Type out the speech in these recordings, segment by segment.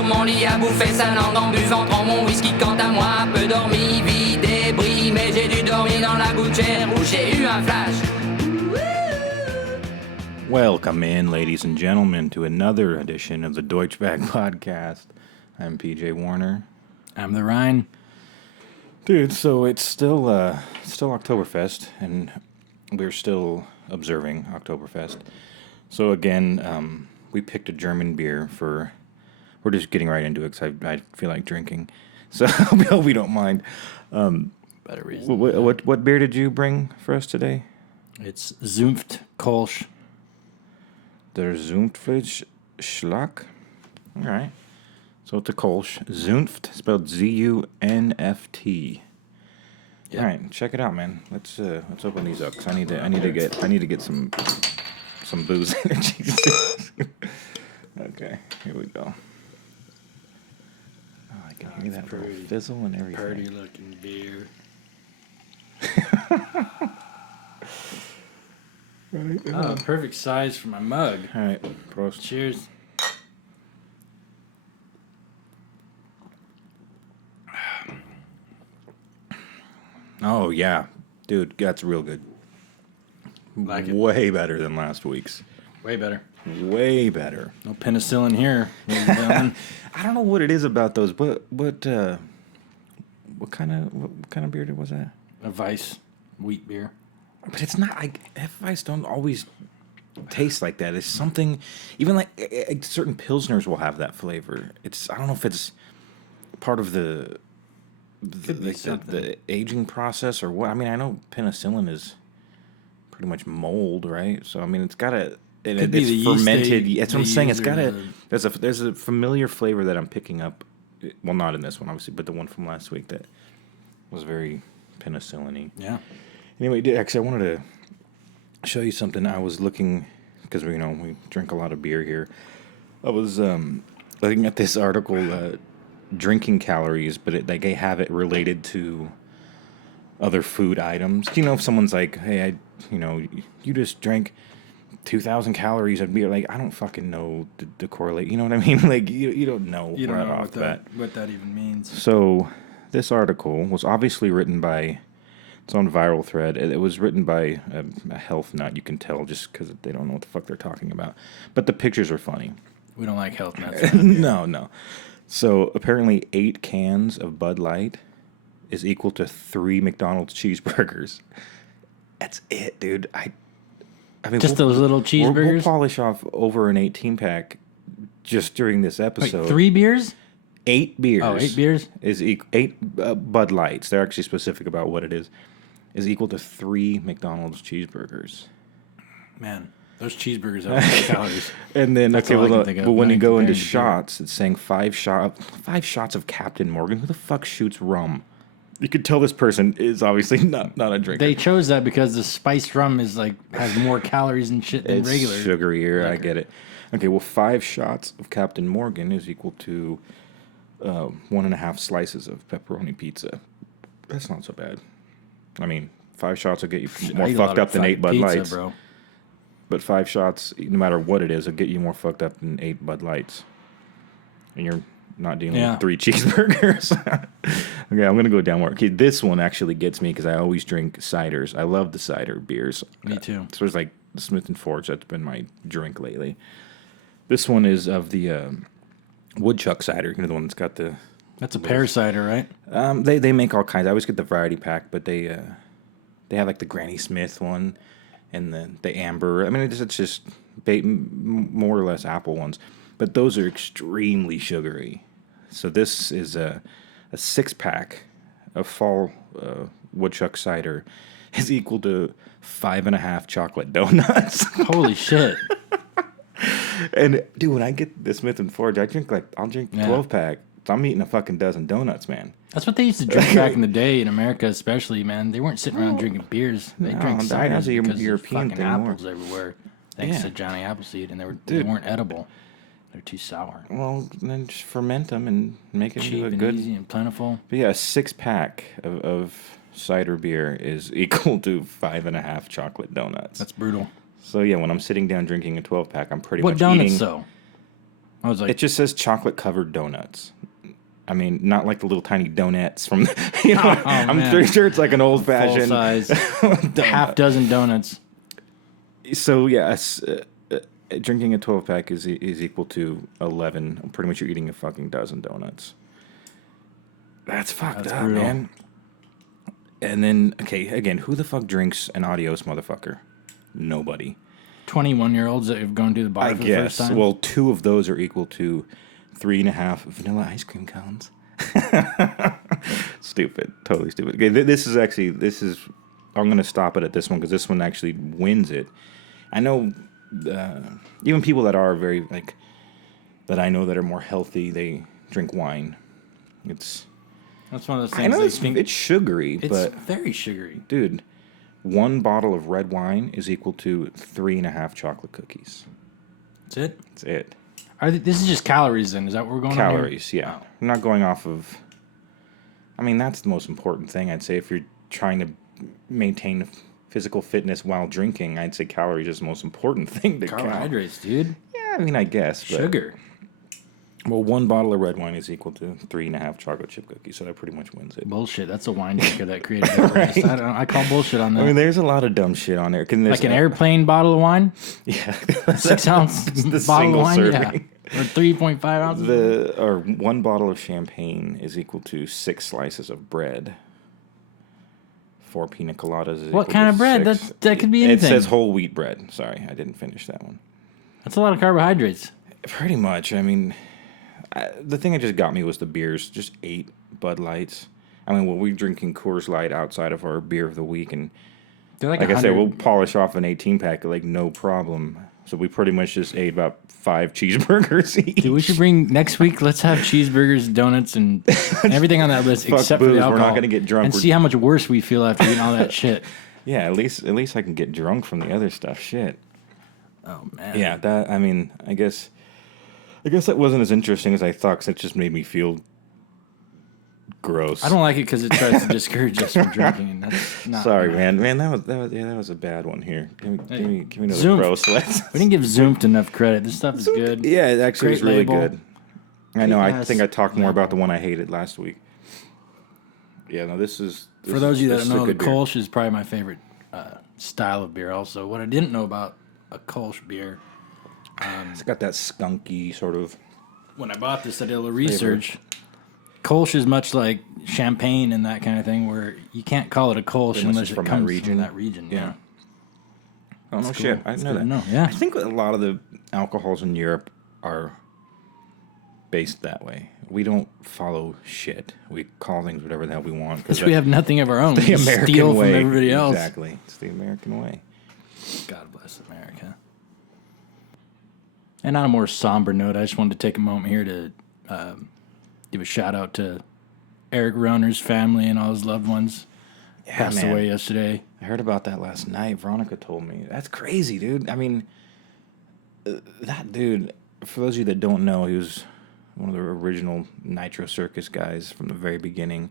sur mon lit à bouffer sa langue en buvant trop mon whisky. Quant à moi, peu dormi, vie débris, mais j'ai dû dormir dans la gouttière où j'ai eu un flash. Welcome in, ladies and gentlemen, to another edition of the Deutschbag Podcast. I'm PJ Warner. I'm the Ryan. Dude, so it's still Oktoberfest, and we're still observing Oktoberfest. So again, we picked a German beer for... We're just getting right into it because I feel like drinking. So I hope we don't mind. Better reason. What beer did you bring for us today? It's Zunft Kolsch. Der Zunft Schlag. All right. So it's a Kolsch. Zunft, spelled Z-U-N-F-T. Yep. All right, check it out, man. Let's open these up because I need to get some booze energy. Okay, here we go. Oh, I can hear that little fizzle and everything. Pretty looking beer. Right. Oh, perfect size for my mug. All right, prost. Cheers. Oh yeah, dude, that's real good. Like it. Way better than last week's. Way better. Way better. No penicillin here. I don't know what it is about those. What kind of beer was that? A Weiss wheat beer. But it's not like Hefeweiss don't always taste like that. It's something, even like certain pilsners will have that flavor. I don't know if it's part of the aging process or what. I mean, I know penicillin is pretty much mold, right? So I mean, it's got a it's fermented. That's what I'm saying. It's got there's a familiar flavor that I'm picking up. Well, not in this one, obviously, but the one from last week that was very penicillin-y. Yeah. Anyway, actually, I wanted to show you something. I was looking, because we drink a lot of beer here. I was looking at this article, drinking calories, but they have it related to other food items. If someone's like, hey, you just drank 2,000 calories of beer, like, I don't fucking know the correlate. You know what I mean? Like, you don't know. You don't know what that even means. So this article was obviously written by... It's on Viral Thread. It was written by a health nut. You can tell just because they don't know what the fuck they're talking about. But the pictures are funny. We don't like health nuts. No. So apparently 8 cans of Bud Light is equal to 3 McDonald's cheeseburgers. That's it, dude. I mean, just those little cheeseburgers? We'll polish off over an 18-pack just during this episode. Wait, 3 beers? 8 beers. Oh, 8 beers? Is 8 Bud Lights. They're actually specific about what it is equal to 3 McDonald's cheeseburgers. Man, those cheeseburgers have a lot of calories. And then, That's but when you go into shots, it's saying 5 shots of Captain Morgan. Who the fuck shoots rum? You could tell this person is obviously not a drinker. They chose that because the spiced rum has more calories and shit than regular. It's sugarier, I get it. Okay, well, 5 shots of Captain Morgan is equal to 1.5 slices of pepperoni pizza. That's not so bad. I mean, 5 shots will get you more fucked up than 8 Bud Lights. Bro. But 5 shots, no matter what it is, will get you more fucked up than 8 Bud Lights. And you're not dealing with 3 cheeseburgers. Okay, I'm going to go down more. Okay, this one actually gets me because I always drink ciders. I love the cider beers. Me too. So it's like Smith & Forge. That's been my drink lately. This one is of the Woodchuck cider. The one that's got the... That's a pear cider, right? They make all kinds. I always get the variety pack, but they have like the Granny Smith one and the amber. I mean, it's just more or less apple ones, but those are extremely sugary. So this is a 6-pack of fall Woodchuck cider is equal to 5.5 chocolate donuts. Holy shit! And dude, when I get the Smith & Forge, I'll drink 12-pack. I'm eating a fucking dozen donuts, man. That's what they used to drink back in the day in America, especially, man. They weren't sitting around drinking beers. They drank ciders because European thing apples everywhere. Thanks to Johnny Appleseed, and they weren't edible. They're too sour. Well, then just ferment them and make it cheap into a and good, easy and plentiful. But yeah, a 6-pack of cider beer is equal to 5.5 chocolate donuts. That's brutal. So yeah, when I'm sitting down drinking a 12-pack, I'm pretty much eating... What donuts, though? I was like, it just says chocolate-covered donuts. I mean, not like the little tiny donuts from, you know, I'm pretty sure it's like an old-fashioned... full-size half dozen donuts. So, yes, drinking a 12-pack is equal to 11. Pretty much you're eating a fucking dozen donuts. That's fucked up, brutal. Man. And then, okay, again, who the fuck drinks an Adios motherfucker? Nobody. 21-year-olds that have gone to the bar for the first time? Well, 2 of those are equal to 3.5 vanilla ice cream cones. Stupid. Totally stupid. Okay, this is I'm going to stop it at this one because this one actually wins it. I know even people that are very, like, that I know that are more healthy, they drink wine. That's one of those things. I know it's sugary, but... It's very sugary. Dude, 1 bottle of red wine is equal to 3.5 chocolate cookies. That's it? That's it. This is just calories then? Is that what we're going on here? Calories, yeah. Oh. I'm not going off of... I mean, that's the most important thing, I'd say. If you're trying to maintain physical fitness while drinking, I'd say calories is the most important thing to count. Carbohydrates, dude. Yeah, I mean, I guess. But, sugar. Well, 1 bottle of red wine is equal to 3.5 chocolate chip cookies, so that pretty much wins it. Bullshit. That's a wine drinker that created that. Right? I call bullshit on that. I mean, there's a lot of dumb shit on there. Like an airplane bottle of wine? Yeah. 6 ounce bottle of wine? Serving. Yeah. Or 3.5 ounces? Or 1 bottle of champagne is equal to 6 slices of bread. 4 pina coladas is what kind of bread? That could be anything. It says whole wheat bread. Sorry, I didn't finish that one. That's a lot of carbohydrates. Pretty much. I mean... the thing that just got me was the beers. Just 8 Bud Lights. I mean, we're drinking Coors Light outside of our beer of the week, and like I said, we'll polish off an 18-pack like no problem. So we pretty much just ate about 5 cheeseburgers each. Dude, we should bring next week. Let's have cheeseburgers, donuts, and everything on that list except booze. For the alcohol. We're not going to get drunk. And see how much worse we feel after eating all that shit. Yeah, at least I can get drunk from the other stuff. Shit. Oh man. Yeah, that. I mean, I guess that wasn't as interesting as I thought, because it just made me feel gross. I don't like it because it tries to discourage us from drinking. And that's not Sorry, man. That was a bad one here. Give me another pro sweats. We didn't give Zoomt enough credit. This stuff is good. Yeah, it actually is really label. good. I know. I think I talked more about the one I hated last week. Yeah, no, this is... For those of you that don't know, the Kolsch is probably my favorite style of beer also. What I didn't know about a Kolsch beer... it's got that skunky sort of... When I bought this, I did a little research. Kolsch is much like champagne and that kind of thing, where you can't call it a Kolsch unless it comes from that region. Yeah. Oh, no shit. I didn't know that. Yeah. I think a lot of the alcohols in Europe are based that way. We don't follow shit. We call things whatever the hell we want. Because we have nothing of our own. The American steal way. From everybody else. Exactly. It's the American way. God bless America. And on a more somber note, I just wanted to take a moment here to give a shout out to Eric Roner's family and all his loved ones. Yeah, passed away yesterday. I heard about that last night. Veronica told me. That's crazy, dude. I mean, that dude, for those of you that don't know, he was one of the original Nitro Circus guys from the very beginning.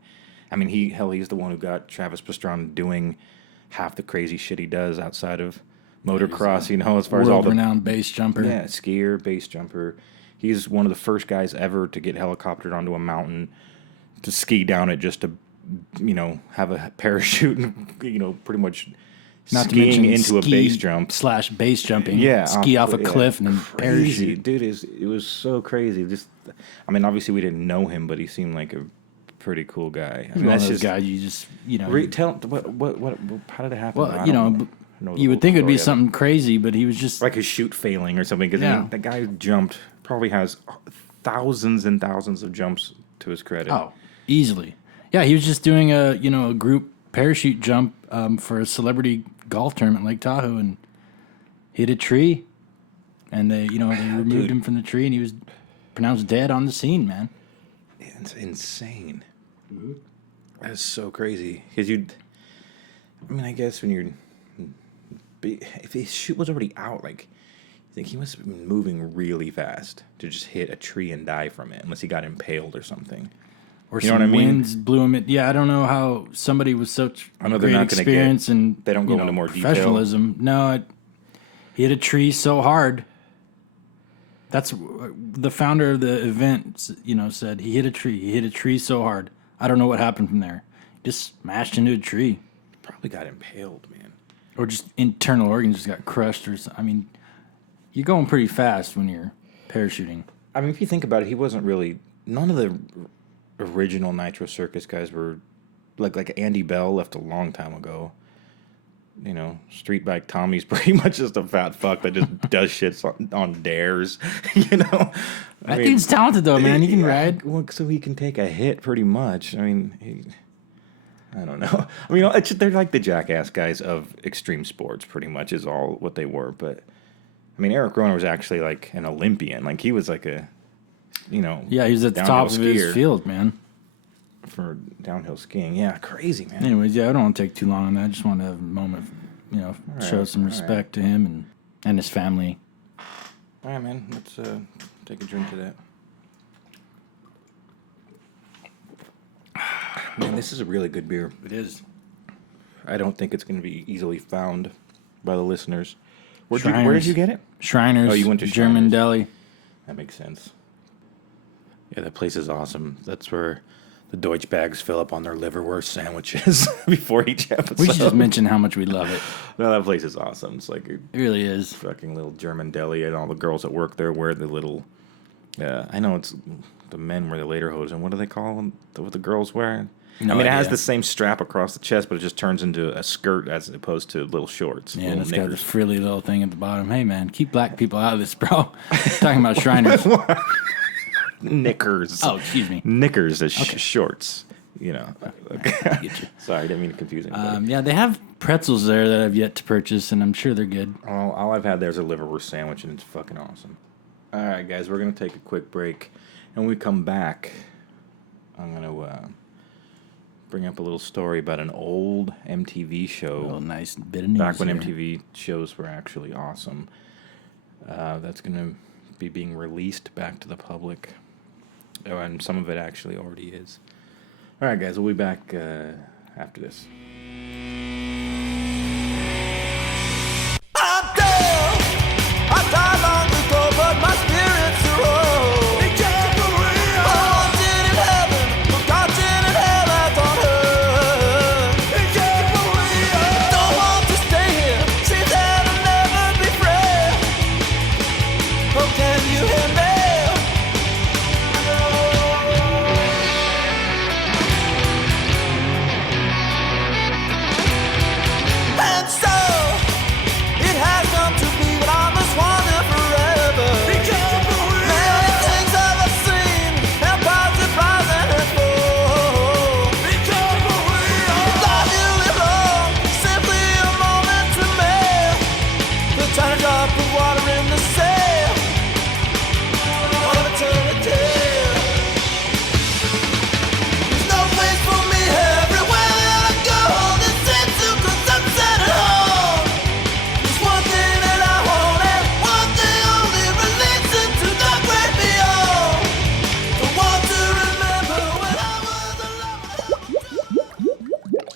I mean, he's the one who got Travis Pastrana doing half the crazy shit he does outside of motocross, as far as all the... World-renowned base jumper. Yeah, skier, base jumper. He's one of the first guys ever to get helicoptered onto a mountain, to ski down it just to, have a parachute and, pretty much not skiing into a base jump. / base jumping. Yeah. Ski off a cliff and then crazy. parachute. Dude, it was so crazy. Obviously we didn't know him, but he seemed like a pretty cool guy. One of those guys you just, tell what how did it happen? Well, you would think it would be something crazy, but he was just... like a chute failing or something. Because the guy jumped, probably has thousands and thousands of jumps to his credit. Oh, easily. Yeah, he was just doing a group parachute jump for a celebrity golf tournament in Lake Tahoe and hit a tree. And they removed him from the tree and he was pronounced dead on the scene, man. It's insane. Mm-hmm. That's so crazy. Because I guess when you're... if his chute was already out, I think he must have been moving really fast to just hit a tree and die from it, unless he got impaled or something. Or some winds blew him. I don't know how somebody with such great experience and they don't go into more detail. Professionalism. No, he hit a tree so hard That's the founder of the event, said he hit a tree. He hit a tree so hard. I don't know what happened from there. Just smashed into a tree. Probably got impaled, man. Or just internal organs just got crushed or something. I mean, you're going pretty fast when you're parachuting. I mean, if you think about it, he wasn't really... None of the original Nitro Circus guys were... Like Andy Bell left a long time ago. Street Bike Tommy's pretty much just a fat fuck that just does shit on dares, That dude's talented, though, man. He can ride. Well, so he can take a hit pretty much. I mean, I don't know. I mean, they're like the jackass guys of extreme sports, pretty much, is all what they were. But, I mean, Eric Rohner was actually like an Olympian. Like, he was like a, Yeah, he was at the top of his field, man. For downhill skiing. Yeah, crazy, man. Anyways, I don't want to take too long on that. I just want to have a moment, show some respect to him and his family. All right, man. Let's take a drink to that. Man, this is a really good beer. It is. I don't think it's going to be easily found by the listeners. Where did you get it? Shriners. Oh, you went to German Shriners. Deli. That makes sense. Yeah, that place is awesome. That's where the Deutschbags fill up on their liverwurst sandwiches before each episode. We should just mention how much we love it. No, that place is awesome. It's like it really is. Fucking little German deli, and all the girls that work there wear the little... I know it's the men wear the lederhosen. What do they call them? What the girls wear? No idea. It has the same strap across the chest, but it just turns into a skirt as opposed to little shorts. Yeah, and it's got this frilly little thing at the bottom. Hey, man, keep black people out of this, bro. Talking about Shriners. Knickers. Oh, excuse me. Knickers as shorts. Okay. I get you. Sorry, I didn't mean to confuse anybody. Yeah, they have pretzels there that I've yet to purchase, and I'm sure they're good. All I've had there is a liverwurst sandwich, and it's fucking awesome. All right, guys, we're going to take a quick break. And when we come back, I'm going to bring up a little story about an old MTV show. A little nice bit of news back when here. MTV shows were actually awesome. That's going to be being released back to the public. And some of it actually already is. All right, guys, we'll be back after this. I'm dead. I died long ago, but my spirit's so old. It can't be real. Haunted in heaven, forgotten in hell, I don't hurt. It can't be real. Don't want to stay here, seems that I'll never be free. Oh, can you hear me? And so it has come to be what I must wonder forever. Many things have I seen, empires that rise and fall. Thought you live long, simply a moment to me. The tiny drop of water in the sea of eternity. There's no place for me everywhere that I go. This seems to cause upset at home. There's one thing that I want, and one thing only relates into the great beyond. I want to remember when I was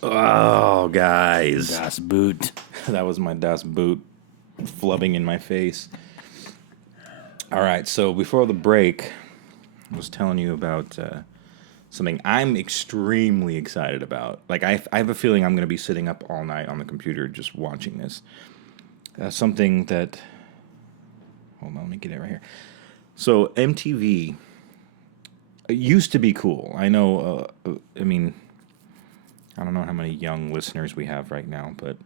alone. Oh, guys. Das Boot. That was my Das Boot flubbing in my face. All right, so before the break, I was telling you about something I'm extremely excited about. Like, I have a feeling I'm going to be sitting up all night on the computer just watching this. Something that... Hold on, let me get it right here. So, MTV used to be cool. I know, I mean, I don't know how many young listeners we have right now, but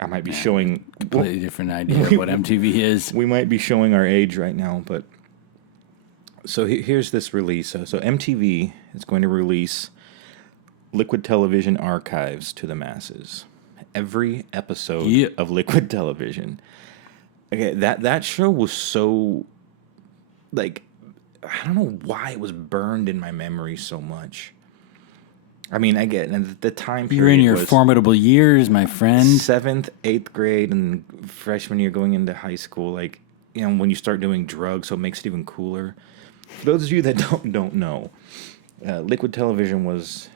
I might be showing... Completely different idea of what MTV is. We might be showing our age right now, but... So here's this release. So MTV is going to release Liquid Television archives to the masses. Every episode of Liquid Television. Okay, that show was so... Like, I don't know why it was burned in my memory so much. I mean, I get and the time period. You're in your was formidable years, my friend. 7th, 8th grade, and freshman year going into high school. Like, you know, when you start doing drugs, so it makes it even cooler. For those of you that don't know, Liquid Television was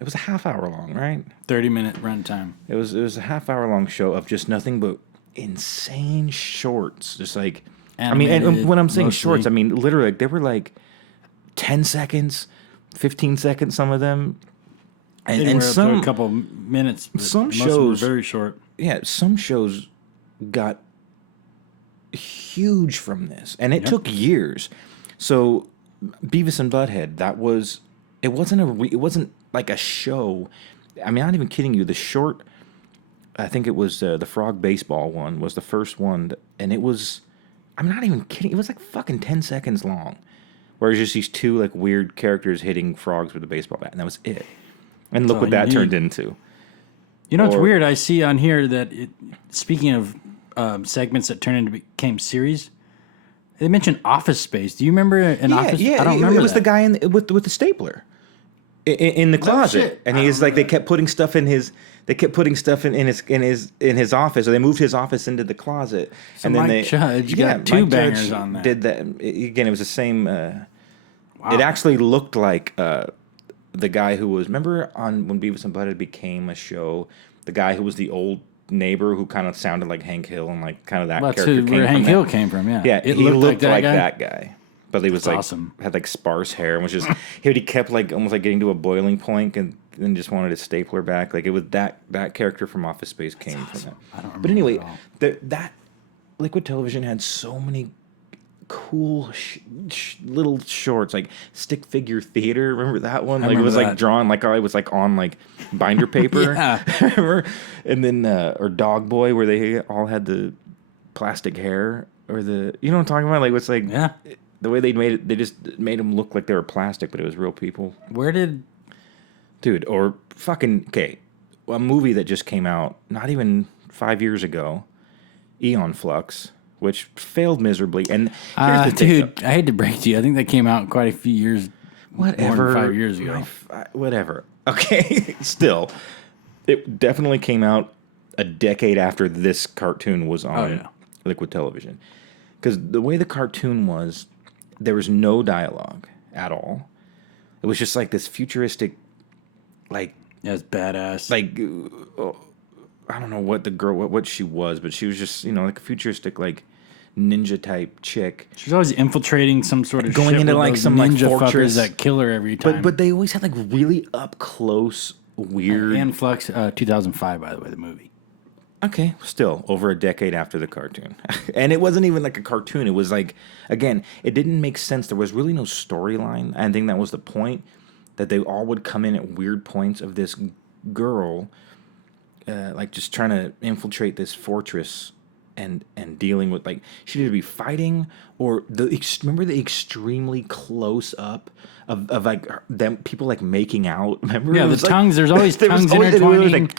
a half hour long, right? 30-minute runtime. It was a half hour long show of just nothing but insane shorts, just like animated, and when I'm saying mostly. shorts, I mean literally they were like 10 seconds, 15 seconds, some of them. And some up to a couple minutes. Some most shows were very short. Yeah, some shows got huge from this, and it took years. So, Beavis and Butthead, it wasn't like a show. I mean, I'm not even kidding you. The short, I think it was the frog baseball one was the first one, and it was. I'm not even kidding. It was like fucking 10 seconds long, where it's just these two like weird characters hitting frogs with a baseball bat, and that was it. And look what that turned into. You know what's weird? I see on here that speaking of segments that turned into became series, they mentioned Office Space. Do you remember an Office? Yeah, I don't remember. It was the guy with the stapler in the closet, and he's like they kept putting stuff in his. They kept putting stuff in his office, or they moved his office into the closet, so and then Mike Judge got two Mike bangers Judge on that. Did that again? It was the same. Wow. It actually looked like the guy who was when Beavis and Butthead became a show. The guy who was the old neighbor who kind of sounded like Hank Hill and like kind of that character came where from. Hank Hill came from, yeah. Yeah, he looked like that guy. But he was That's like awesome. Had like sparse hair and was just he kept like almost like getting to a boiling point and then just wanted his stapler back. Like it was that character from Office Space came from that. I don't remember. But anyway, that Liquid Television had so many cool little shorts, like Stick Figure Theater. Remember that one? Like it was like drawn like I was like on like binder paper. Yeah. Remember? And then or Dog Boy, where they all had the plastic hair, or the you know what I'm talking about? Like it's like the way they made it, they just made them look like they were plastic, but it was real people. Or fucking a movie that just came out not even 5 years ago, Eon Flux. Which failed miserably. And here's the dude, I hate to break to you. I think that came out quite a few years. Whatever. More than 5 years ago. Whatever. Okay. Still, it definitely came out a decade after this cartoon was on Liquid Television. Because the way the cartoon was, there was no dialogue at all. It was just like this futuristic, like... Yeah, it's badass. Like... I don't know what the girl, what she was, but she was just, like a futuristic, like, ninja type chick. She's always infiltrating some sort of going shit into with like those some ninja like fortress fuckers that kill her every time. But they always had like really up close, weird. And Flux, 2005, by the way, the movie. Okay, still over a decade after the cartoon, and it wasn't even like a cartoon. It was like, again, it didn't make sense. There was really no storyline. I think that was the point, that they all would come in at weird points of this girl. Like just trying to infiltrate this fortress and dealing with like she'd either be fighting or remember the extremely close up of like them people like making out. Remember? Yeah, the tongues. There's always tongues intertwining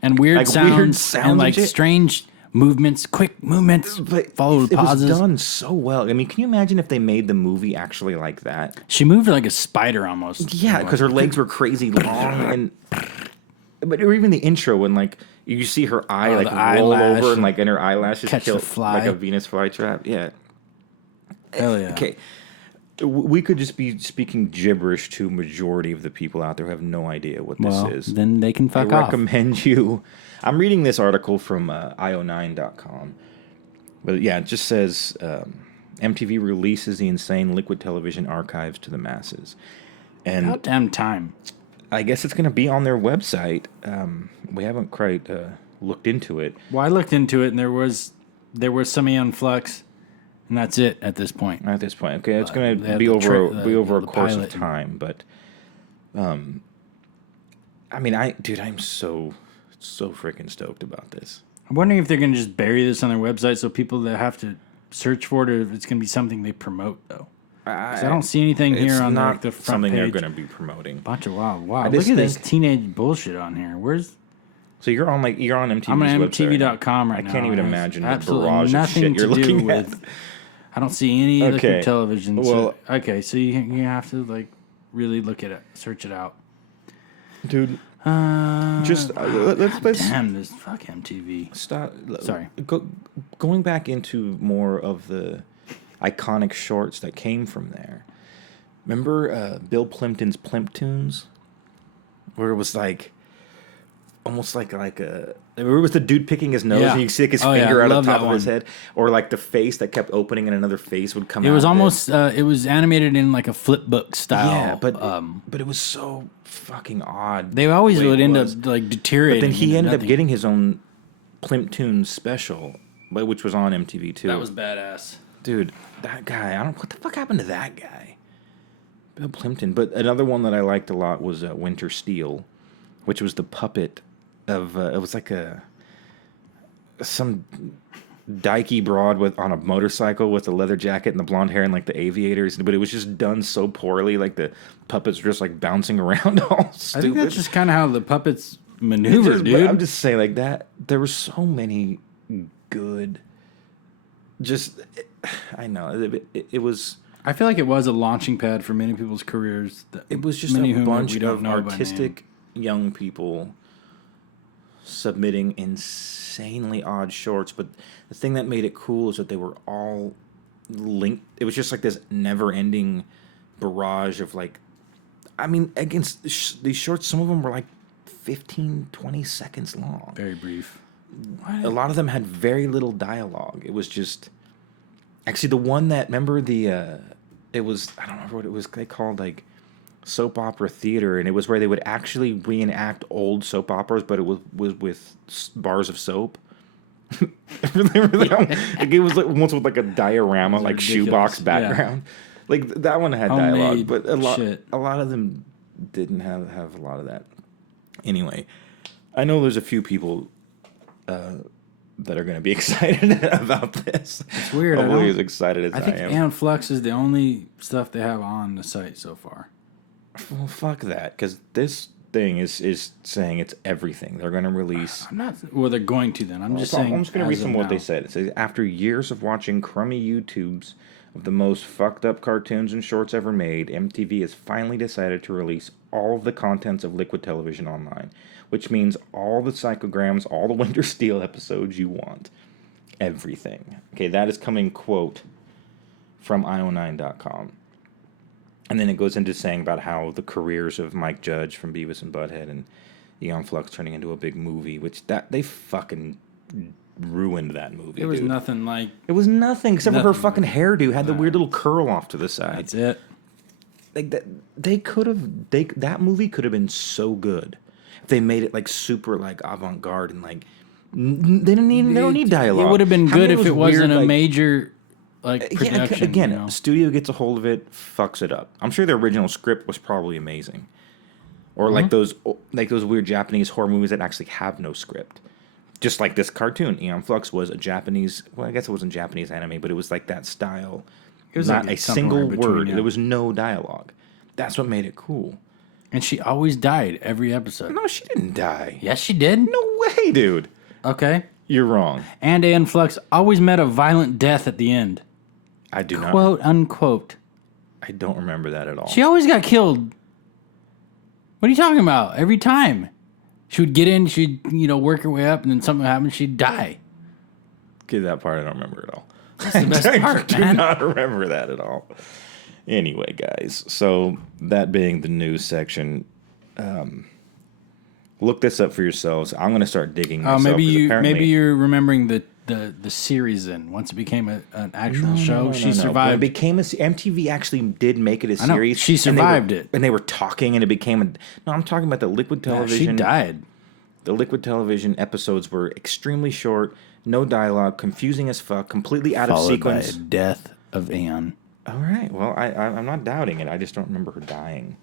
and weird sounds and like strange movements, quick movements, followed pauses. It was done so well. I mean, can you imagine if they made the movie actually like that? She moved like a spider almost. Yeah, because her legs were crazy long and. But or even the intro when like you see her eye roll over and like and her eyelashes catch kill the fly. like a Venus flytrap. Yeah. Hell yeah. Okay. We could just be speaking gibberish to majority of the people out there who have no idea what this is. Then they can fuck off. I recommend you. I'm reading this article from io9.com. But yeah, it just says MTV releases the insane Liquid Television archives to the masses. And about damn time. I guess it's going to be on their website. We haven't quite looked into it. Well, I looked into it, and there was some Eon Flux, and that's it at this point. At this point, okay, it's going to be over a course of time. But, I mean, I'm so freaking stoked about this. I'm wondering if they're going to just bury this on their website so people that have to search for it, or if it's going to be something they promote though. I don't see anything here on the front something page. they're going to be promoting. Bunch of wow! Look at this teenage bullshit on here. So you're on MTV's I'm on website. MTV.com right now. I can't even imagine the barrage of shit you're looking at. I don't see any Liquid Television. Well, so you have to like really look at it, search it out, dude. Let's damn this fuck MTV. Stop. Sorry. Going back into more of the iconic shorts that came from there. Remember Bill Plimpton's Plimptunes? Where it was like almost like a. Remember with the dude picking his nose, Yeah. and you see like his finger out of the top of his head, or like the face that kept opening and another face would come out. It was almost. It was animated in like a flip book style. Yeah, but it was so fucking odd. They always would end up like deteriorating. But then he ended up getting his own Plimpton special, which was on MTV too. That was badass, dude. That guy. I don't. What the fuck happened to that guy? Bill Plimpton. But another one that I liked a lot was Winter Steel, which was the puppet of. It was like some dykey broad on a motorcycle with a leather jacket and the blonde hair and like the aviators, but it was just done so poorly. Like the puppets were just like bouncing around all stupid. I think that's just kind of how the puppets maneuver, dude. I'm just saying like that. There were so many good. I know it was. I feel like it was a launching pad for many people's careers. It was just a bunch of artistic young people submitting insanely odd shorts, but the thing that made it cool is that they were all linked. It was just like this never-ending barrage of like, I mean, against these shorts, some of them were like 15, 20 seconds long. Very brief. A lot of them had very little dialogue. It was just, actually the one that, remember it was, I don't remember what it was, they called like soap opera theater, and it was where they would actually reenact old soap operas, but it was with bars of soap. Remember that one? Like, it was like once with like a diorama, like ridiculous. Shoebox background. Yeah. Like that one had dialogue, but a lot of them didn't have a lot of that. Anyway, I know there's a few people that are going to be excited about this. It's weird. Hopefully as excited as I am. I think Aeon Flux is the only stuff they have on the site so far. Well, fuck that, because this thing is saying it's everything. They're going to release... I'm not... Well, they're going to then. I'm just saying... I'm just going to read some of what they said. It says, after years of watching crummy YouTubes of the most fucked up cartoons and shorts ever made, MTV has finally decided to release all of the contents of Liquid Television online, which means all the psychograms, all the Winter Steel episodes you want. Everything. Okay, that is coming, quote, from io9.com. And then it goes into saying about how the careers of Mike Judge from Beavis and Butthead and Aeon Flux turning into a big movie, which they fucking ruined that movie. It was nothing like... It was nothing except for her fucking hairdo had the weird little curl off to the side. That's it. Like that movie could have been so good if they made it like super like avant-garde and like they don't need dialogue. It would have been good if it wasn't a major like production. Yeah, again, a studio gets a hold of it, fucks it up. I'm sure the original script was probably amazing, or like those weird Japanese horror movies that actually have no script. Just like this cartoon, Aeon Flux was a Japanese. Well, I guess it wasn't Japanese anime, but it was like that style. It was not like a single word. Yeah. There was no dialogue. That's what made it cool. And she always died every episode. No, she didn't die. Yes, she did. No way, dude. Okay. You're wrong. And Aeon Flux always met a violent death at the end. I do not. Quote, unquote. I don't remember that at all. She always got killed. What are you talking about? Every time. She would get in, she'd, work her way up, and then something would happen, she'd die. Okay, that part I don't remember at all. That's the best part, man. I do not remember that at all. Anyway, guys, so that being the news section, look this up for yourselves. I'm going to start digging myself. Maybe you're remembering the series then. Once it became an actual show, she survived. When it became MTV actually did make it a series. She survived it. And they were talking, and it became No, I'm talking about the Liquid Television. She died. The Liquid Television episodes were extremely short, no dialogue, confusing as fuck, completely out of sequence. Followed by a death of Aeon. All right. Well, I'm not doubting it. I just don't remember her dying.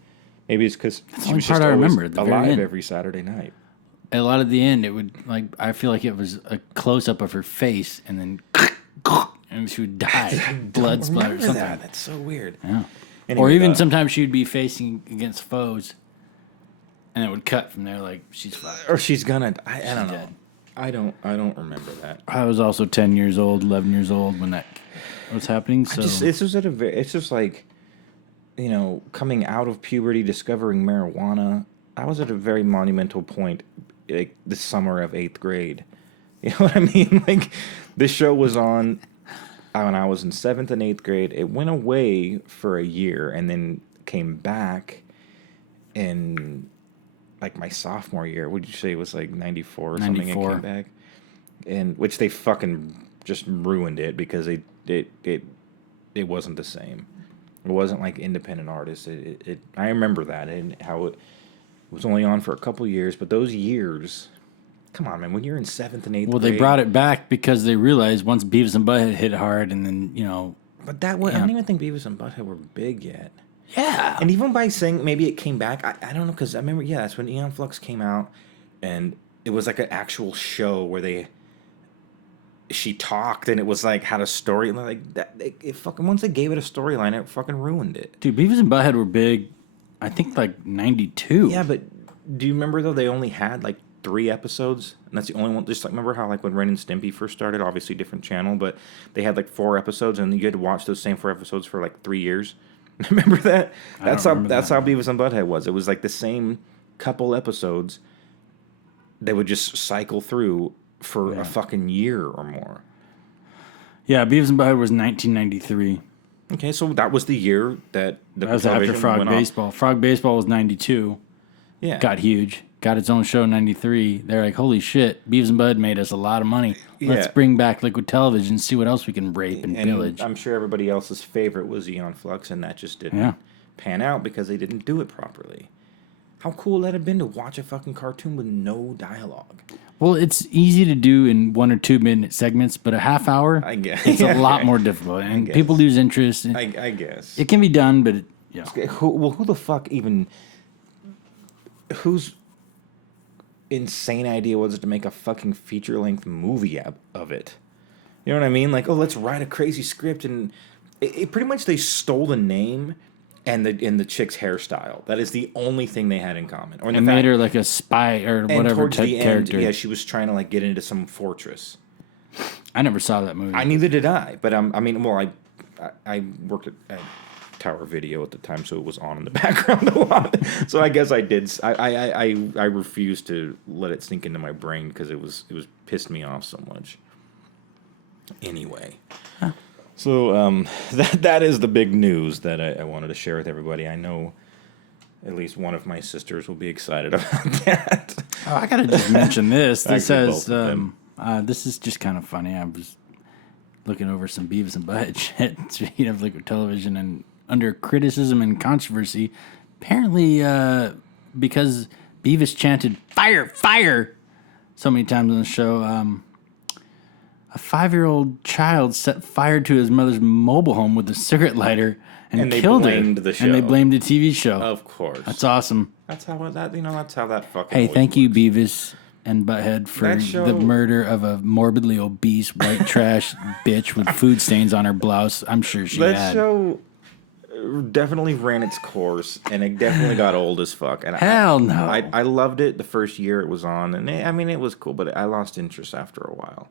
Maybe it's because she was just alive every Saturday night. A lot of the end, it would I feel like it was a close up of her face, and then and she would die, blood splatter or something. That's so weird. Yeah. Anyway, or even sometimes she would be facing against foes, and it would cut from there like she's fine. Or she's gonna. I don't know. Dead. I don't remember that. I was also 10 years old, 11 years old when that was happening. So it's just like, coming out of puberty, discovering marijuana. I was at a very monumental point, like the summer of 8th grade. You know what I mean? Like, this show was on when I was in 7th and 8th grade. It went away for a year and then came back in like my sophomore year. Would you say it was like 94 or something? It came back, and which they fucking just ruined it because it wasn't the same. It wasn't like independent artists. I remember that and how it was only on for a couple years, but those years, come on, man. When you're in 7th and 8th grade, they brought it back because they realized once Beavis and Butthead hit hard, and then But that I don't even think Beavis and Butthead were big yet. Yeah. And even by saying maybe it came back, I don't know, because I remember, that's when Aeon Flux came out, and it was like an actual show where she talked, and it was like had a story, and like that. It fucking once they gave it a storyline, it fucking ruined it. Dude, Beavis and Butthead were big, I think like 92. Yeah, but do you remember though they only had like 3 episodes, and that's the only one. Just like remember how like when Ren and Stimpy first started, obviously different channel, but they had like 4 episodes, and you had to watch those same 4 episodes for like 3 years. Remember that? That's how Beavis and Butthead was. It was like the same couple episodes. They would just cycle through for a fucking year or more. Yeah, Beavis and Butthead was 1993. Okay, so that was the year that that was after Frog Baseball. Frog Baseball was 92. Yeah, got huge. Got its own show in 93. They're like, holy shit, Beavis and Butthead made us a lot of money. Let's bring back Liquid Television and see what else we can rape and pillage. I'm sure everybody else's favorite was Aeon Flux, and that just didn't pan out because they didn't do it properly. How cool would that have been to watch a fucking cartoon with no dialogue? Well, it's easy to do in 1 or 2 minute segments, but a half hour, I guess. It's a lot more difficult. And people lose interest. I guess. It can be done, but who the fuck even... Whose insane idea was it to make a fucking feature-length movie of it? You know what I mean? Like, let's write a crazy script, and it pretty much they stole the name and the chick's hairstyle. That is the only thing they had in common. Or and made her like a spy or whatever type character. Yeah, she was trying to like get into some fortress. I never saw that movie. Neither did I. But I worked at Tower Video at the time, so it was on in the background a lot. So I guess I did. I refused to let it sink into my brain because it was pissed me off so much. Anyway. Huh. So that is the big news that I wanted to share with everybody. I know at least one of my sisters will be excited about that. Oh, I gotta just mention this. This says this is just kind of funny. I was looking over some Beavis and Butthead shit. Speaking of Liquid Television, and under criticism and controversy, apparently because Beavis chanted "Fire, fire" so many times on the show. A 5-year-old child set fire to his mother's mobile home with a cigarette lighter and killed her. And they blamed the show. And they blamed the TV show. Of course. That's awesome. That's how that fucking. Hey, thank you, Beavis and Butthead, for the murder of a morbidly obese white trash bitch with food stains on her blouse. I'm sure she had. That show definitely ran its course, and it definitely got old as fuck. And Hell no. I loved it the first year it was on, and it was cool, but I lost interest after a while.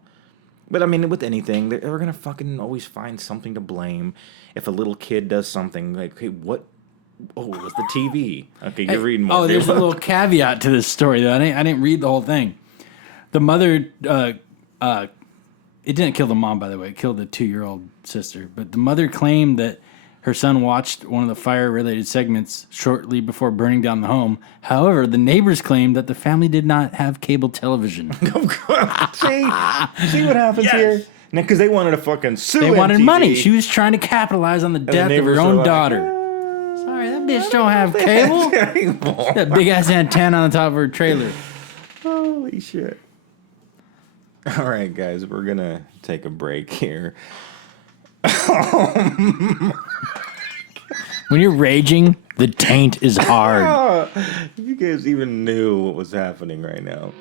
But I mean, with anything, they're going to fucking always find something to blame. If a little kid does something, like, hey, what? Oh, it was the TV. Okay, you're reading more. Oh, there's a little caveat to this story, though. I didn't read the whole thing. The mother, it didn't kill the mom, by the way. It killed the 2-year-old sister. But the mother claimed that her son watched one of the fire-related segments shortly before burning down the home. However, the neighbors claimed that the family did not have cable television. See what happens here? Now, because they wanted to fucking sue They wanted MTV. money. She was trying to capitalize on the death of her own daughter. Sorry, that bitch don't have cable. That big-ass antenna on the top of her trailer. Holy shit. All right, guys, we're going to take a break here. When you're raging, the taint is hard. If you guys even knew what was happening right now.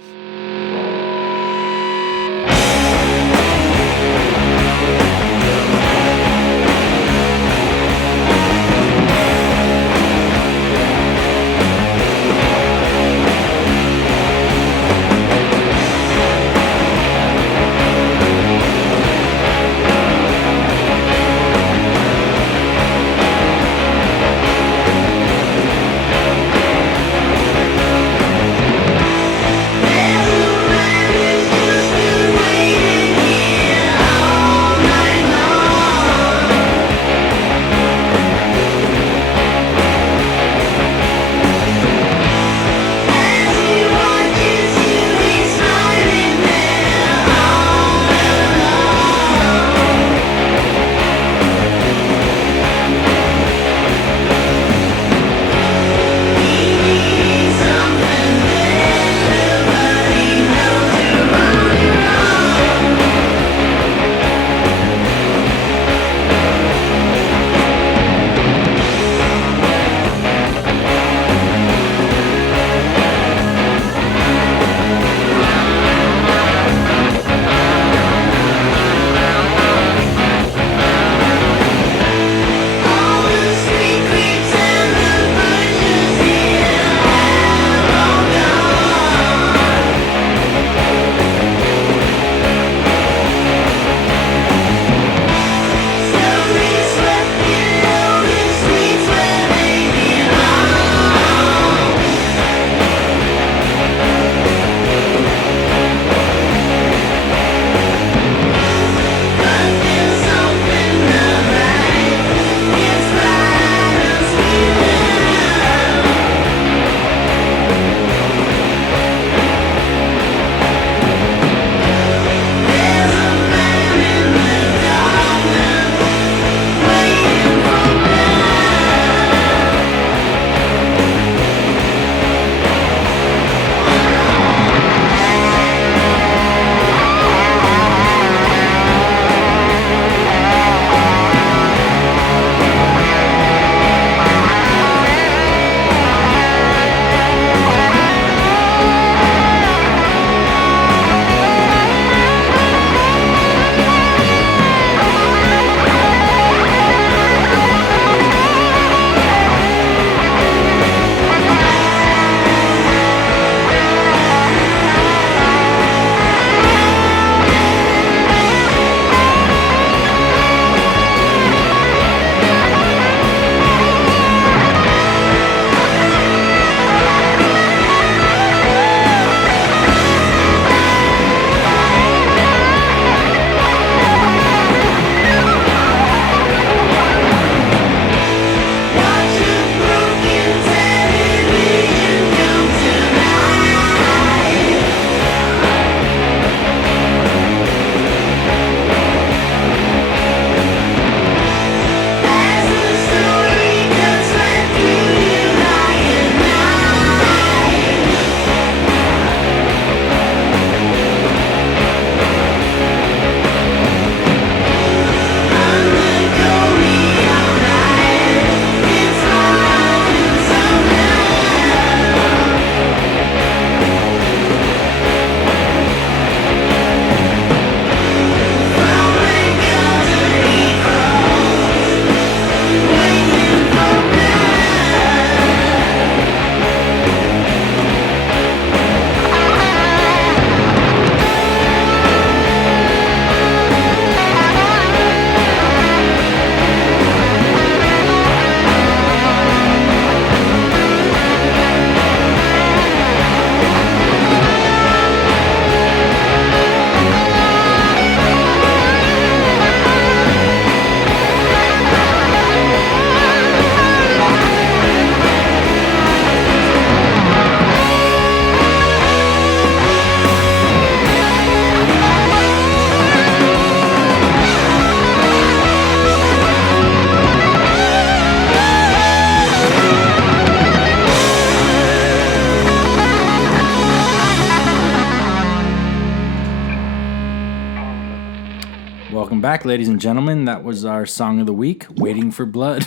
Welcome back, ladies and gentlemen. That was our song of the week, Waiting for Blood.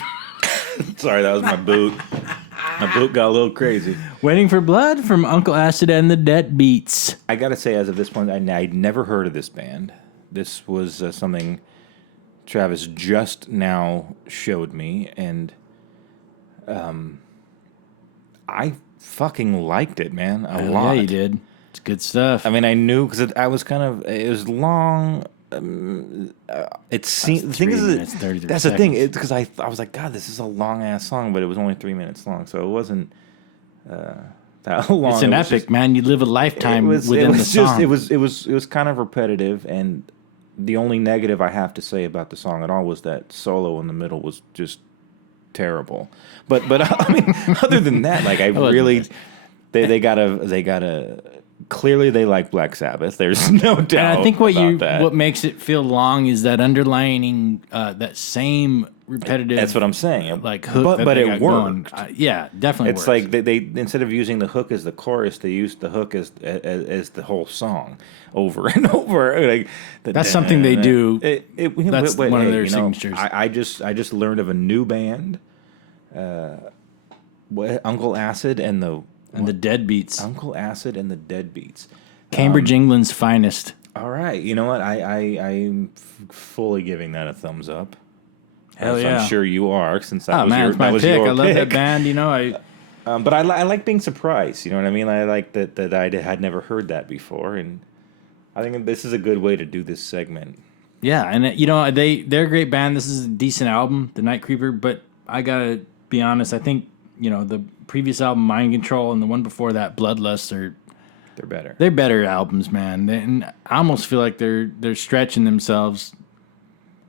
Sorry, that was my boot. My boot got a little crazy. Waiting for Blood from Uncle Acid and the Deadbeats. I gotta say, as of this point, I'd never heard of this band. This was something Travis just now showed me, and I fucking liked it, man, a lot. Yeah, you did. It's good stuff. I mean, I knew because I was kind of. It was long. It seemed. The thing is, that's the thing. It's because I was like, God, this is a long ass song, but it was only 3 minutes long, so it wasn't that long. It's an epic, man. You live a lifetime within the song. It was kind of repetitive, and the only negative I have to say about the song at all was that solo in the middle was just terrible. But I mean, other than that, like I really, they gotta. Clearly, they like Black Sabbath. There's no doubt. And I think what makes it feel long is that underlining that same repetitive. That's what I'm saying. Like hook, but it worked. Yeah, definitely. It's works. like they instead of using the hook as the chorus, they used the hook as the whole song over and over. Like that's something they do. That's one of their signatures. I just learned of a new band, Uncle Acid and the Deadbeats. Uncle Acid and the Deadbeats. Cambridge, England's finest. All right. You know what? I'm fully giving that a thumbs up. Hell yeah. I'm sure you are, since that was it's my pick. I love that band. You know, but I like being surprised. You know what I mean? I like that I had never heard that before, and I think this is a good way to do this segment. Yeah, and you know they're a great band. This is a decent album, The Night Creeper. But I gotta be honest. I think the previous album, Mind Control, and the one before that, Bloodlust, they're better. They're better albums, man. And I almost feel like they're stretching themselves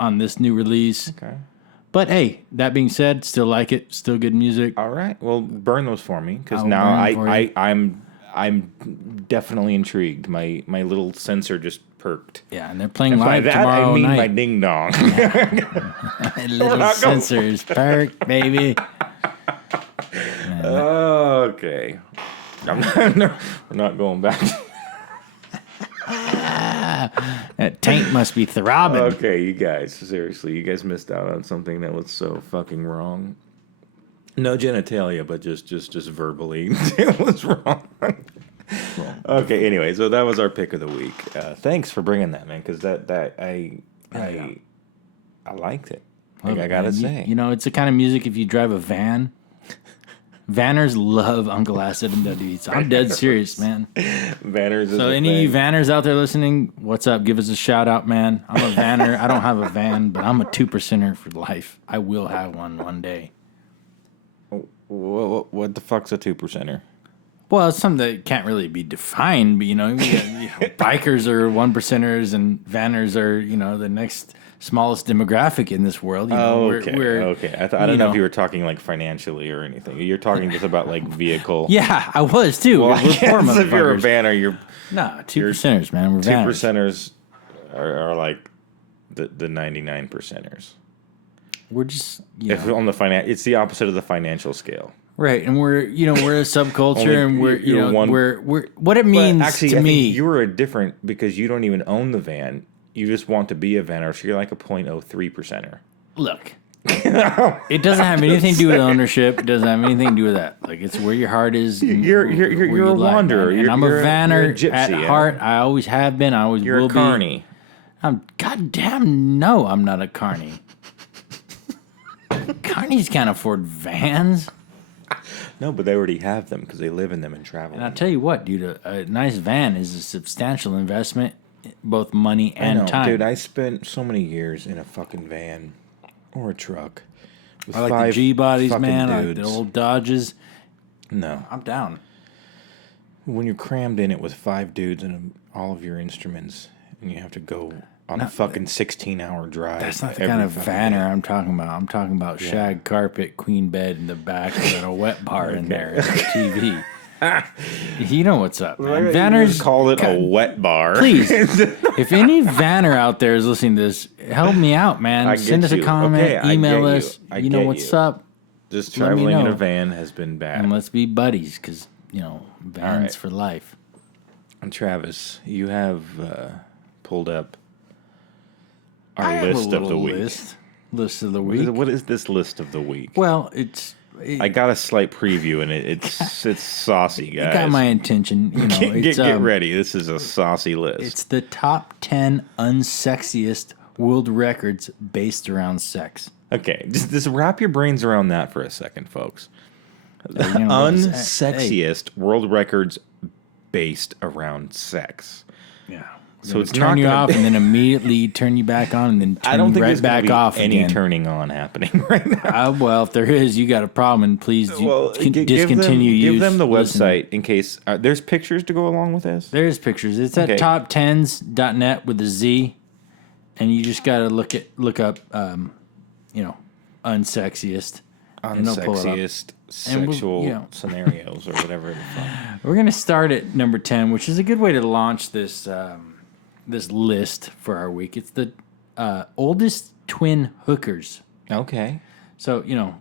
on this new release. Okay. But hey, that being said, still like it. Still good music. All right. Well, burn those for me, because now I'm definitely intrigued. My little sensor just perked. Yeah, and they're playing live tomorrow night. My ding dong. Little sensors perked, baby. Okay. We're not going back. That tank must be throbbing. Okay, you guys, seriously, you guys missed out on something that was so fucking wrong. No genitalia, but just verbally, it was wrong. Okay, anyway, so that was our pick of the week. Thanks for bringing that, man, because I liked it. I gotta say, it's the kind of music if you drive a van. Vanners love Uncle Acid and Deadbeats. I'm dead serious, man. Vanners. So any of you Vanners out there listening, what's up? Give us a shout out, man. I'm a Vanner. I don't have a van, but I'm a 2%er for life. I will have one day. What the fuck's a 2%er? Well, it's something that can't really be defined, but bikers are 1%ers and Vanners are the next smallest demographic in this world. Okay. I don't know if you were talking like financially or anything. You're talking just about like vehicle. Yeah, I was too. Well, if you're a vanner, you're 2%ers, man. We're 2%ers are like the 99%ers. We're just if on the it's the opposite of the financial scale. Right, and we're a subculture, and we're what it means actually, to me. You were different because you don't even own the van. You just want to be a vanner, so you're like a 0.03%er. Look, it doesn't have anything to do with ownership. It doesn't have anything to do with that. Like, it's where your heart is. You're a wanderer. And I'm a vanner you're a gypsy, at heart. I always have been. I always will be. You're a carny. Goddamn, no, I'm not a carny. Carnies can't afford vans. No, but they already have them because they live in them and travel. And I'll tell you what, dude, a nice van is a substantial investment, both money and time. Dude, I spent so many years in a fucking van or a truck. With I like the G-bodies, man. Dudes. I like the old Dodges. No. I'm down. When you're crammed in it with 5 dudes and all of your instruments, and you have to go on a fucking 16-hour drive. That's not the kind of vanner I'm talking about. I'm talking about shag carpet, queen bed in the back, and a wet bar in there, and a TV. You know what's up, man. Vanners call it a wet bar. Please, if any vanner out there is listening to this, help me out, man. Send us a comment, email us. You know what's up. Just traveling in a van has been bad. And let's be buddies, because vans for life. And Travis, you have pulled up our list of the week. List of the week. What is this list of the week? Well, I got a slight preview, and it's saucy, guys. It got my attention. You know, get ready. This is a saucy list. It's the top 10 unsexiest world records based around sex. Okay, just wrap your brains around that for a second, folks. Unsexiest world records based around sex. Yeah. So it's turn not you off be... and then immediately turn you back on and then turn I don't think right back off any again. turning on happening right now. Well, if there is, you got a problem, and please discontinue use. Give them the website in case there's pictures to go along with this. There's pictures. It's at top10s.net with a Z, and you just got to look up, unsexiest sexual scenarios or whatever. We're gonna start at number 10, which is a good way to launch this this list for our week. It's the oldest twin hookers. Okay. So you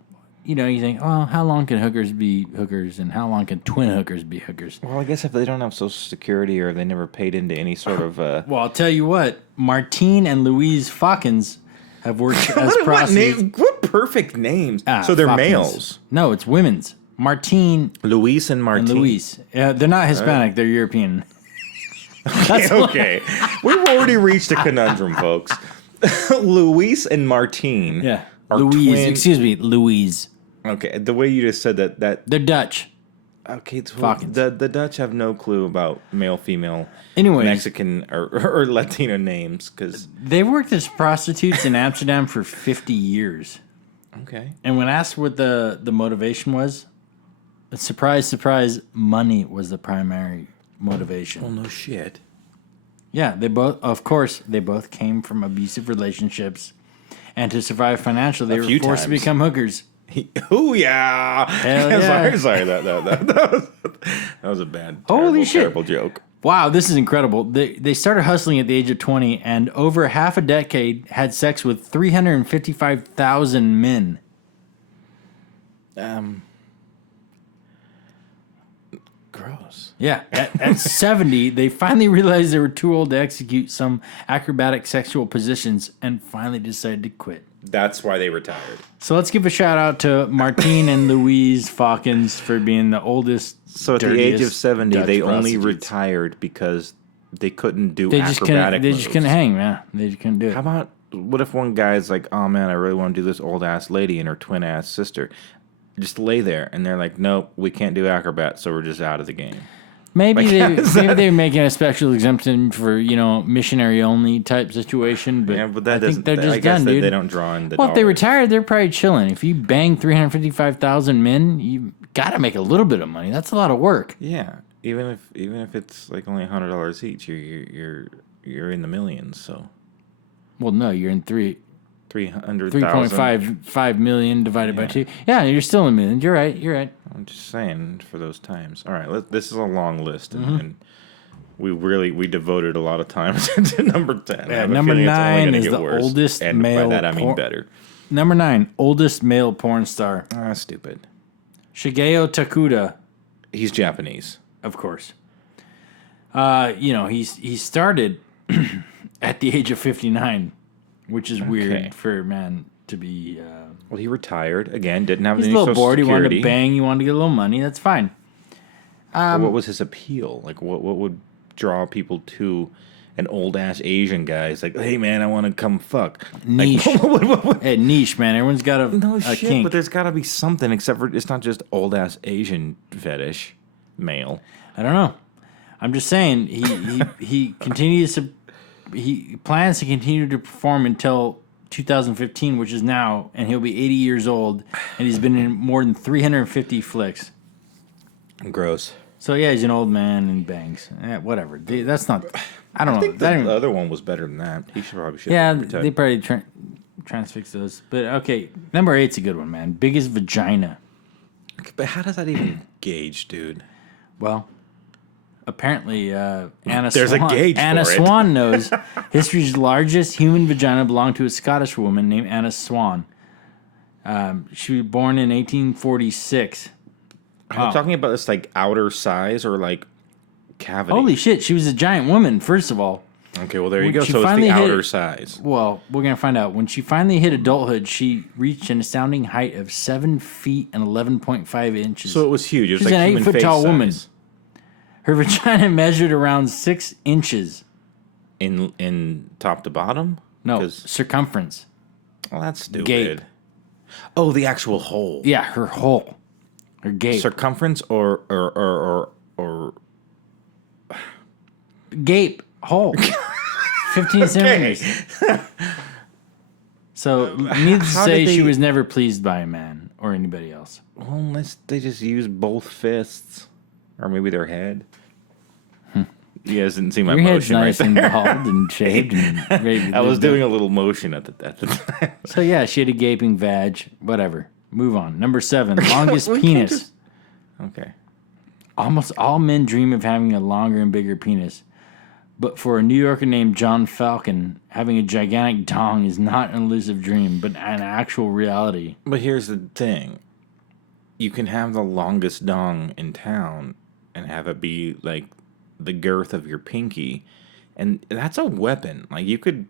think, oh, how long can hookers be hookers, and how long can twin hookers be hookers? Well, I guess if they don't have Social Security or they never paid into any sort of. Well, I'll tell you what, Martine and Louise Falkins have worked as prostitutes. What perfect names? So they're Falkins. Males. No, it's women's. Martine. Luis and Martine. And Louise. They're not Hispanic. They're European. Okay. We've already reached a conundrum, folks. Luis and Martine. Yeah. Are Louise. twin... Excuse me. Louise. Okay. The way you just said that they're Dutch. Okay. So the Dutch have no clue about male, female, anyways, Mexican or Latino names because they worked as prostitutes in Amsterdam for 50 years. Okay. And when asked what the motivation was, surprise, surprise, money was the primary motivation. Oh, no shit. Yeah, they both came from abusive relationships, and to survive financially, they were forced to become hookers. Oh yeah! Hell yeah. Sorry, that was a bad, holy shit, terrible joke. Wow, this is incredible. They started hustling at the age of 20, and over half a decade had sex with 355,000 men. Gross. Yeah, at 70, they finally realized they were too old to execute some acrobatic sexual positions and finally decided to quit. That's why they retired. So let's give a shout out to Martine and Louise Falkins for being the oldest. So at the age of 70, Dutch they only retired because they couldn't do acrobatic moves. They just couldn't hang, man. They just couldn't do it. How about, what if one guy's like, oh man, I really want to do this old ass lady and her twin ass sister. Just lay there, and they're like, nope, we can't do acrobat, so we're just out of the game. Maybe they're making a special exemption for missionary only type situation, but that I think they're just I guess done, dude. They don't draw in the. Well, if they retired, they're probably chilling. If you bang 355,000 men, you gotta make a little bit of money. That's a lot of work. Yeah, even if it's like only $100 each, you're in the millions. So. Well, no, you're in 3.55 million divided by 2. Yeah, you're still in millions. You're right. I'm just saying for those times. All right, this is a long list, and we devoted a lot of time to number 10. Yeah, number 9 is the oldest and male. By that I mean better. Number 9, oldest male porn star. Ah, stupid. Shigeo Takuda. He's Japanese, of course. He started at the age of 59. Which is weird for a man to be. Well, he retired again. Didn't have any He's a little bored. Security. He wanted to bang. He wanted to get a little money. That's fine. What was his appeal? Like, what would draw people to an old ass Asian guy? It's like, hey man, I want to come fuck. Niche. Like, Hey, niche, man. Everyone's got a kink. But there's got to be something. Except for it's not just old ass Asian fetish male. I don't know. I'm just saying he continues to. He plans to continue to perform until 2015, which is now, and he'll be 80 years old, and he's been in more than 350 flicks. Gross. So yeah, he's an old man and bangs. Whatever. That's not. I don't know. I think the other one was better than that. He should. Yeah, they probably transfix those. But okay, number 8's a good one, man. Biggest vagina. Okay, but how does that even gauge, dude? Well. Apparently, Anna Swan knows history's largest human vagina belonged to a Scottish woman named Anna Swan. She was born in 1846. Are you talking about this like outer size or like cavity? Holy shit, she was a giant woman, first of all. Okay, well, there you go. So it's the outer size. Well, we're going to find out. When she finally hit adulthood, she reached an astounding height of 7 feet and 11.5 inches. So it was huge. It was She's like an 8-foot-tall woman. Size. Her vagina measured around 6 inches. In top to bottom? No, circumference. Well, that's stupid. Gape. Oh, the actual hole. Yeah, her hole. Her gape. Circumference or gape. Hole. 15 centimeters. So, needless to say, she was never pleased by a man or anybody else. Well, unless they just use both fists. Or maybe their head. You guys didn't see my motion right there. Your head's nice and bald and shaved and ready to I was doing a little motion at the time. So, yeah, she had a gaping vag. Whatever. Move on. Number 7. Longest penis. Okay. Almost all men dream of having a longer and bigger penis. But for a New Yorker named John Falcon, having a gigantic dong is not an elusive dream, but an actual reality. But here's the thing. You can have the longest dong in town and have it be like the girth of your pinky, and that's a weapon. Like you could,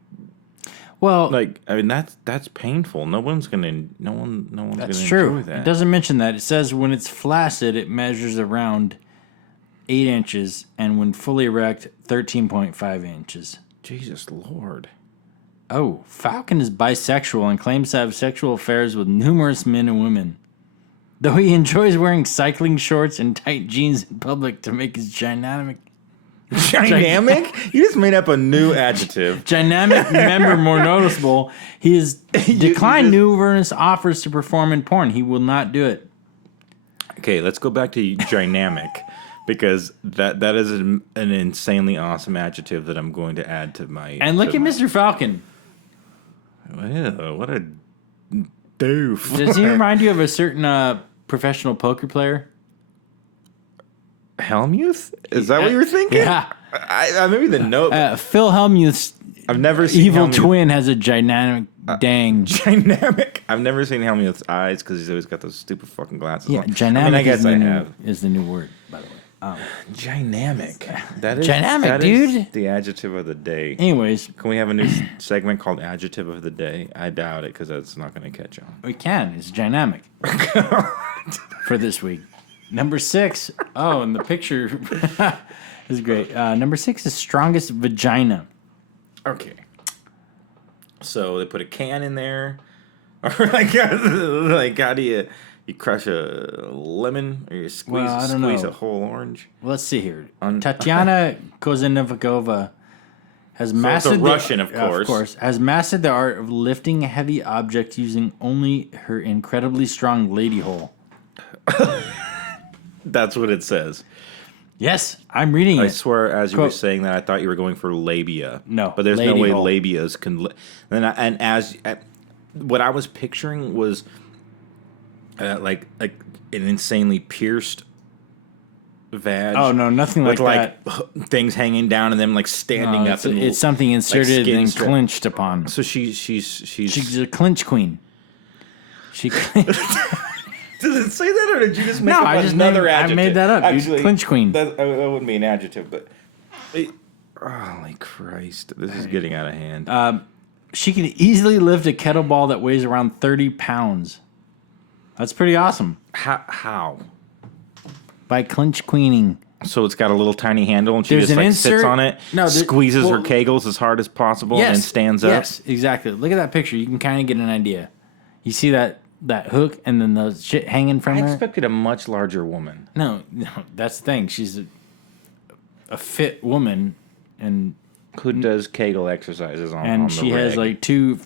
well, like I mean that's painful. No one's gonna that's true. Enjoy that. It doesn't mention that. It says when it's flaccid, it measures around 8 inches, and when fully erect, 13.5 inches. Jesus Lord. Oh, Falcon is bisexual and claims to have sexual affairs with numerous men and women. Though he enjoys wearing cycling shorts and tight jeans in public to make his dynamic. Dynamic? You just made up a new adjective. Dynamic member more noticeable. He has declined numerous offers to perform in porn. He will not do it. Okay, let's go back to dynamic because that is an insanely awesome adjective that I'm going to add to my. And look at Mr. Falcon. Well, what a doof. Does he remind you of a certain professional poker player? Helmuth? Is that what you were thinking? Yeah. I maybe the note. Phil Hellmuth's I've never seen evil Helmuth. Twin has a dynamic dang. Dynamic. I've never seen Helmuth's eyes because he's always got those stupid fucking glasses. Yeah, on. dynamic I guess is the new word, by the way. Dynamic. That is dynamic, dude. Is the adjective of the day. Anyways, can we have a new segment called Adjective of the Day? I doubt it because that's not going to catch on. We can. It's dynamic for this week. Number 6. Oh, and the picture is great. Number 6 is strongest vagina. Okay. So they put a can in there, or like how do you crush a lemon or you squeeze a whole orange? Let's see here. Tatiana Kozenovkova has mastered Russian, of course, has mastered the art of lifting heavy objects using only her incredibly strong lady hole. That's what it says. Yes, I'm reading it. I swear, as you were saying that, I thought you were going for labia. No, but there's no way labias can. What I was picturing was like an insanely pierced vag. Oh no, nothing like that. Things hanging down and them like standing up. And it's something inserted and clinched upon. So she's a clinch queen. She. Does it say that, or did you just make up another adjective? I made that up. Actually, clinch queen. That wouldn't be an adjective, but holy Christ, this is getting out of hand. She can easily lift a kettlebell that weighs around 30 pounds. That's pretty awesome. How? By clinch queening. So it's got a little tiny handle, and she just sits on it, squeezes her kegels as hard as possible, and then stands up. Yes, exactly. Look at that picture. You can kind of get an idea. You see that hook and then the shit hanging from her? I expected a much larger woman. No, that's the thing. She's a fit woman, and who does Kegel exercises on? And on she the has like two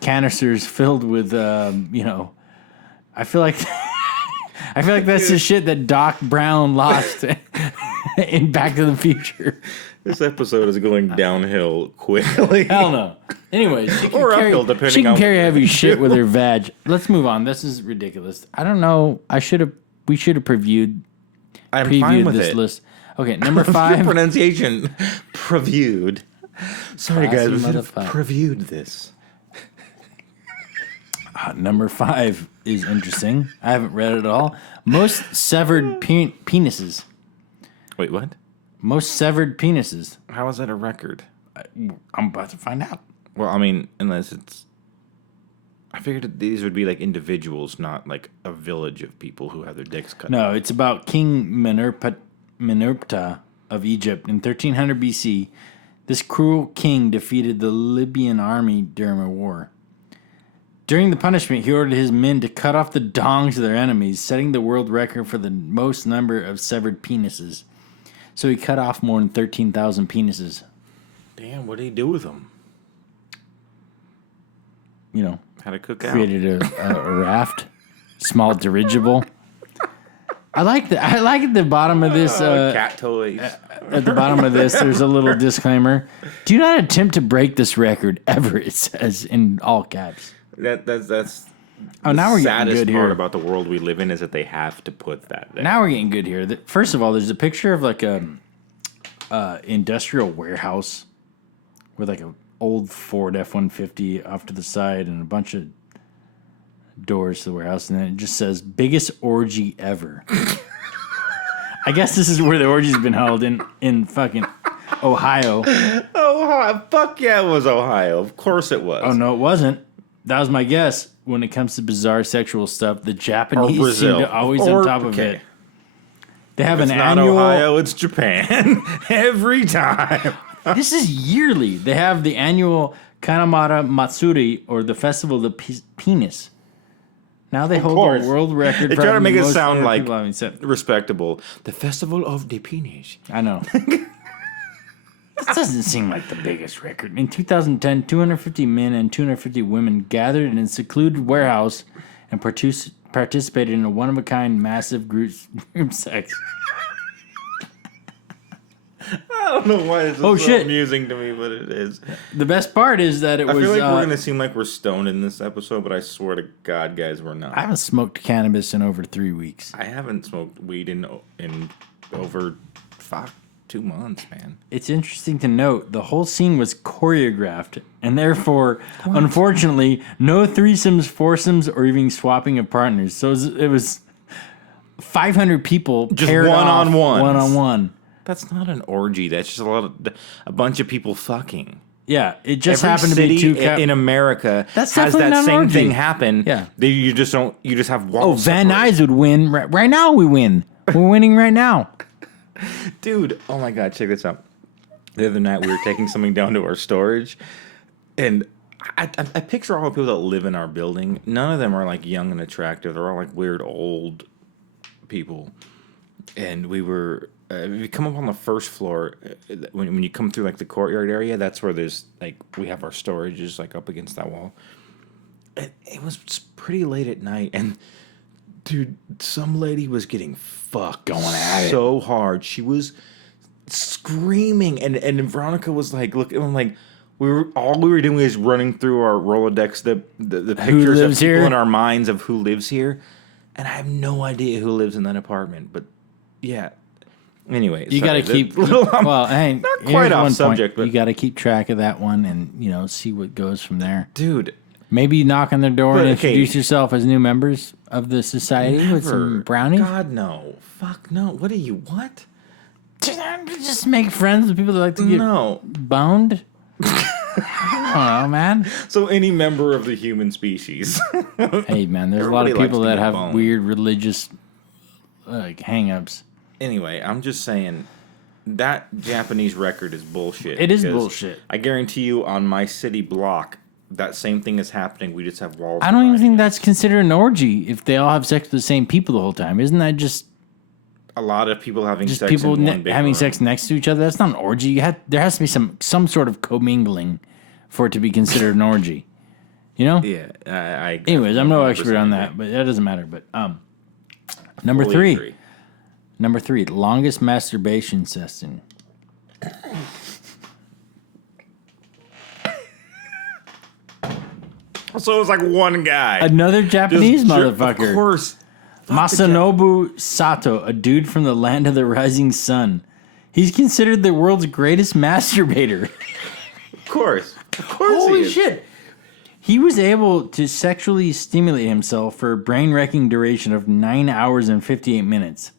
canisters filled with I feel like that's the shit that Doc Brown lost in Back to the Future. This episode is going downhill quickly. Hell no. Anyways, she can carry heavy shit with her vag. Let's move on. This is ridiculous. I don't know. We should have previewed this list. Okay, number 5. Your pronunciation. Previewed. Sorry, guys. We previewed this. Number 5 is interesting. I haven't read it at all. Most severed penises. Wait, what? Most severed penises. How is that a record? I'm about to find out. Well, I mean, unless it's... I figured that these would be like individuals, not like a village of people who have their dicks cut. No, it's about King Meneptah of Egypt in 1300 BC. This cruel king defeated the Libyan army during a war. During the punishment, he ordered his men to cut off the dongs of their enemies, setting the world record for the most number of severed penises. So he cut off more than 13,000 penises. Damn, what did he do with them? You know, how to cook out. Created a raft, small dirigible. I like the bottom of this. Cat toys. At the bottom of this, there's a little disclaimer. Do not attempt to break this record ever. It says in all caps. That's. Oh, now we're getting saddest good part here. about the world we live in is that they have to put that there. Now we're getting good here. First of all, there's a picture of like a industrial warehouse with like a old Ford F-150 off to the side and a bunch of doors to the warehouse, and then it just says biggest orgy ever. I guess this is where the orgy's been held in fucking Ohio. Ohio, fuck yeah, it was Ohio. Of course it was. Oh no, it wasn't. That was my guess. When it comes to bizarre sexual stuff, the Japanese seem to always on top of it. They have an annual. Not Ohio, it's Japan. Every time. This is yearly. They have the annual Kanamata Matsuri, or the Festival of the Penis. Now they hold the world record. They for try to make it sound like sex. Respectable. The Festival of the Penis. I know. This doesn't seem like the biggest record. In 2010, 250 men and 250 women gathered in a secluded warehouse and participated in a one-of-a-kind massive group sex. I don't know why this is so amusing to me, but it is. The best part is that I feel like we're going to seem like we're stoned in this episode, but I swear to God, guys, we're not. I haven't smoked cannabis in over 3 weeks. I haven't smoked weed in over 2 months, man. It's interesting to note the whole scene was choreographed, and therefore, unfortunately, no threesomes, foursomes, or even swapping of partners. So it was 500 people just paired one-on-one. One-on-one. That's not an orgy. That's just a bunch of people fucking. Yeah, it just Every happened to be city two in America That's has definitely that not same orgy. thing happen. Yeah. You just don't. You just have walls. Oh, Van separated. Nuys would win. Right now, we win. We're winning right now. Dude, oh my God, check this out. The other night, we were taking something down to our storage, and I picture all the people that live in our building. None of them are like young and attractive. They're all like weird old people. And we come up on the first floor. When you come through like the courtyard area, that's where there's like we have our storage is like up against that wall. And it was pretty late at night, and dude, some lady was getting fucked going at it so hard. She was screaming, and Veronica was like, "Look," I'm like, we were doing is running through our Rolodex the pictures of people here? in our minds of who lives here, and I have no idea who lives in that apartment, but yeah. Anyway, You got to keep. Well, hey, not quite off subject, but you got to keep track of that one, and see what goes from there. Dude, maybe knock on their door and introduce yourself as new members of the society with some brownies. God no, fuck no. What are you? What? Just make friends with people that like to get boned. I don't know, man. So any member of the human species. Hey, man, there's a lot of people that have weird religious hang-ups. Anyway, I'm just saying that Japanese record is bullshit. It is bullshit. I guarantee you on my city block, that same thing is happening. We just have walls. I don't even think that's considered an orgy if they all have sex with the same people the whole time. Isn't that just a lot of people having just sex people in one big having room. sex next to each other? That's not an orgy. There has to be some sort of commingling for it to be considered an orgy. You know? Yeah. I Anyways, I'm no expert on that, but that doesn't matter. But number three. Number 3, longest masturbation session. So it was like one guy. Another Japanese motherfucker. Of course. Masanobu Sato, a dude from the land of the rising sun. He's considered the world's greatest masturbator. Of course. Holy shit. He was able to sexually stimulate himself for a brain-wrecking duration of 9 hours and 58 minutes.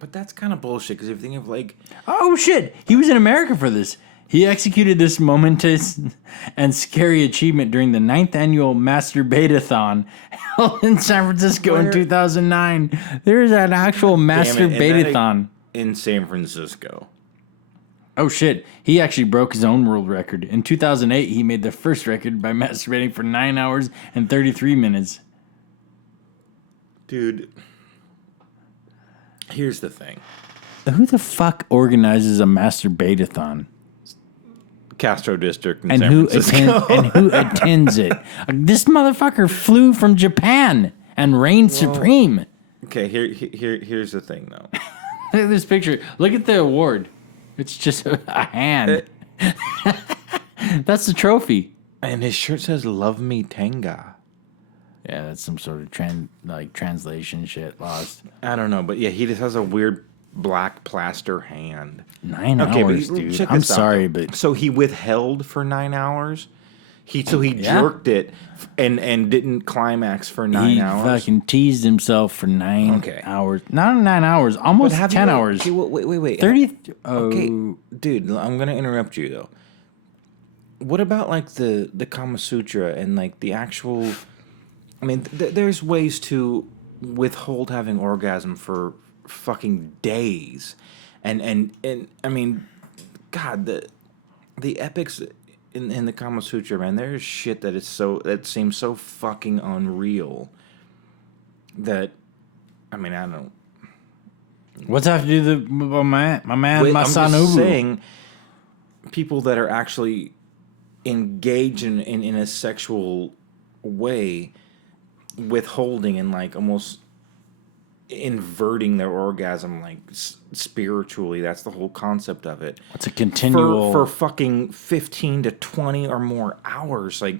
But that's kind of bullshit, because if you think of, like... Oh, shit! He was in America for this. He executed this momentous and scary achievement during the 9th annual Masturbate-a-thon held in San Francisco in 2009. There is an actual Masturbate-a-thon. In San Francisco. Oh, shit. He actually broke his own world record. In 2008, he made the first record by masturbating for 9 hours and 33 minutes. Dude, here's the thing. Who the fuck organizes a Masturbate-a-thon? Castro District in San Francisco. And who attends it? This motherfucker flew from Japan and reigned supreme. Okay, here's the thing, though. Look at this picture. Look at the award. It's just a hand. That's the trophy. And his shirt says, "Love me Tenga." Yeah, that's some sort of translation shit lost. I don't know, but yeah, he just has a weird black plaster hand. 9 hours, dude. I'm sorry, but... So he withheld for 9 hours? He jerked it and didn't climax for 9 hours? He fucking teased himself for 9 hours. Not 9 hours, almost 10 hours. Okay, wait. 30... Okay, dude, I'm going to interrupt you, though. What about, like, the Kama Sutra and, like, the actual... I mean, there's ways to withhold having orgasm for fucking days. And I mean, God, the epics in the Kama Sutra, man, there's shit that seems so fucking unreal that, I mean, I don't know. What's that have to do with my man I'm Masanobu? just saying, people that are actually engaged in a sexual way, withholding and like almost inverting their orgasm, like spiritually. That's the whole concept of it. It's a continual for fucking 15 to 20 or more hours. Like,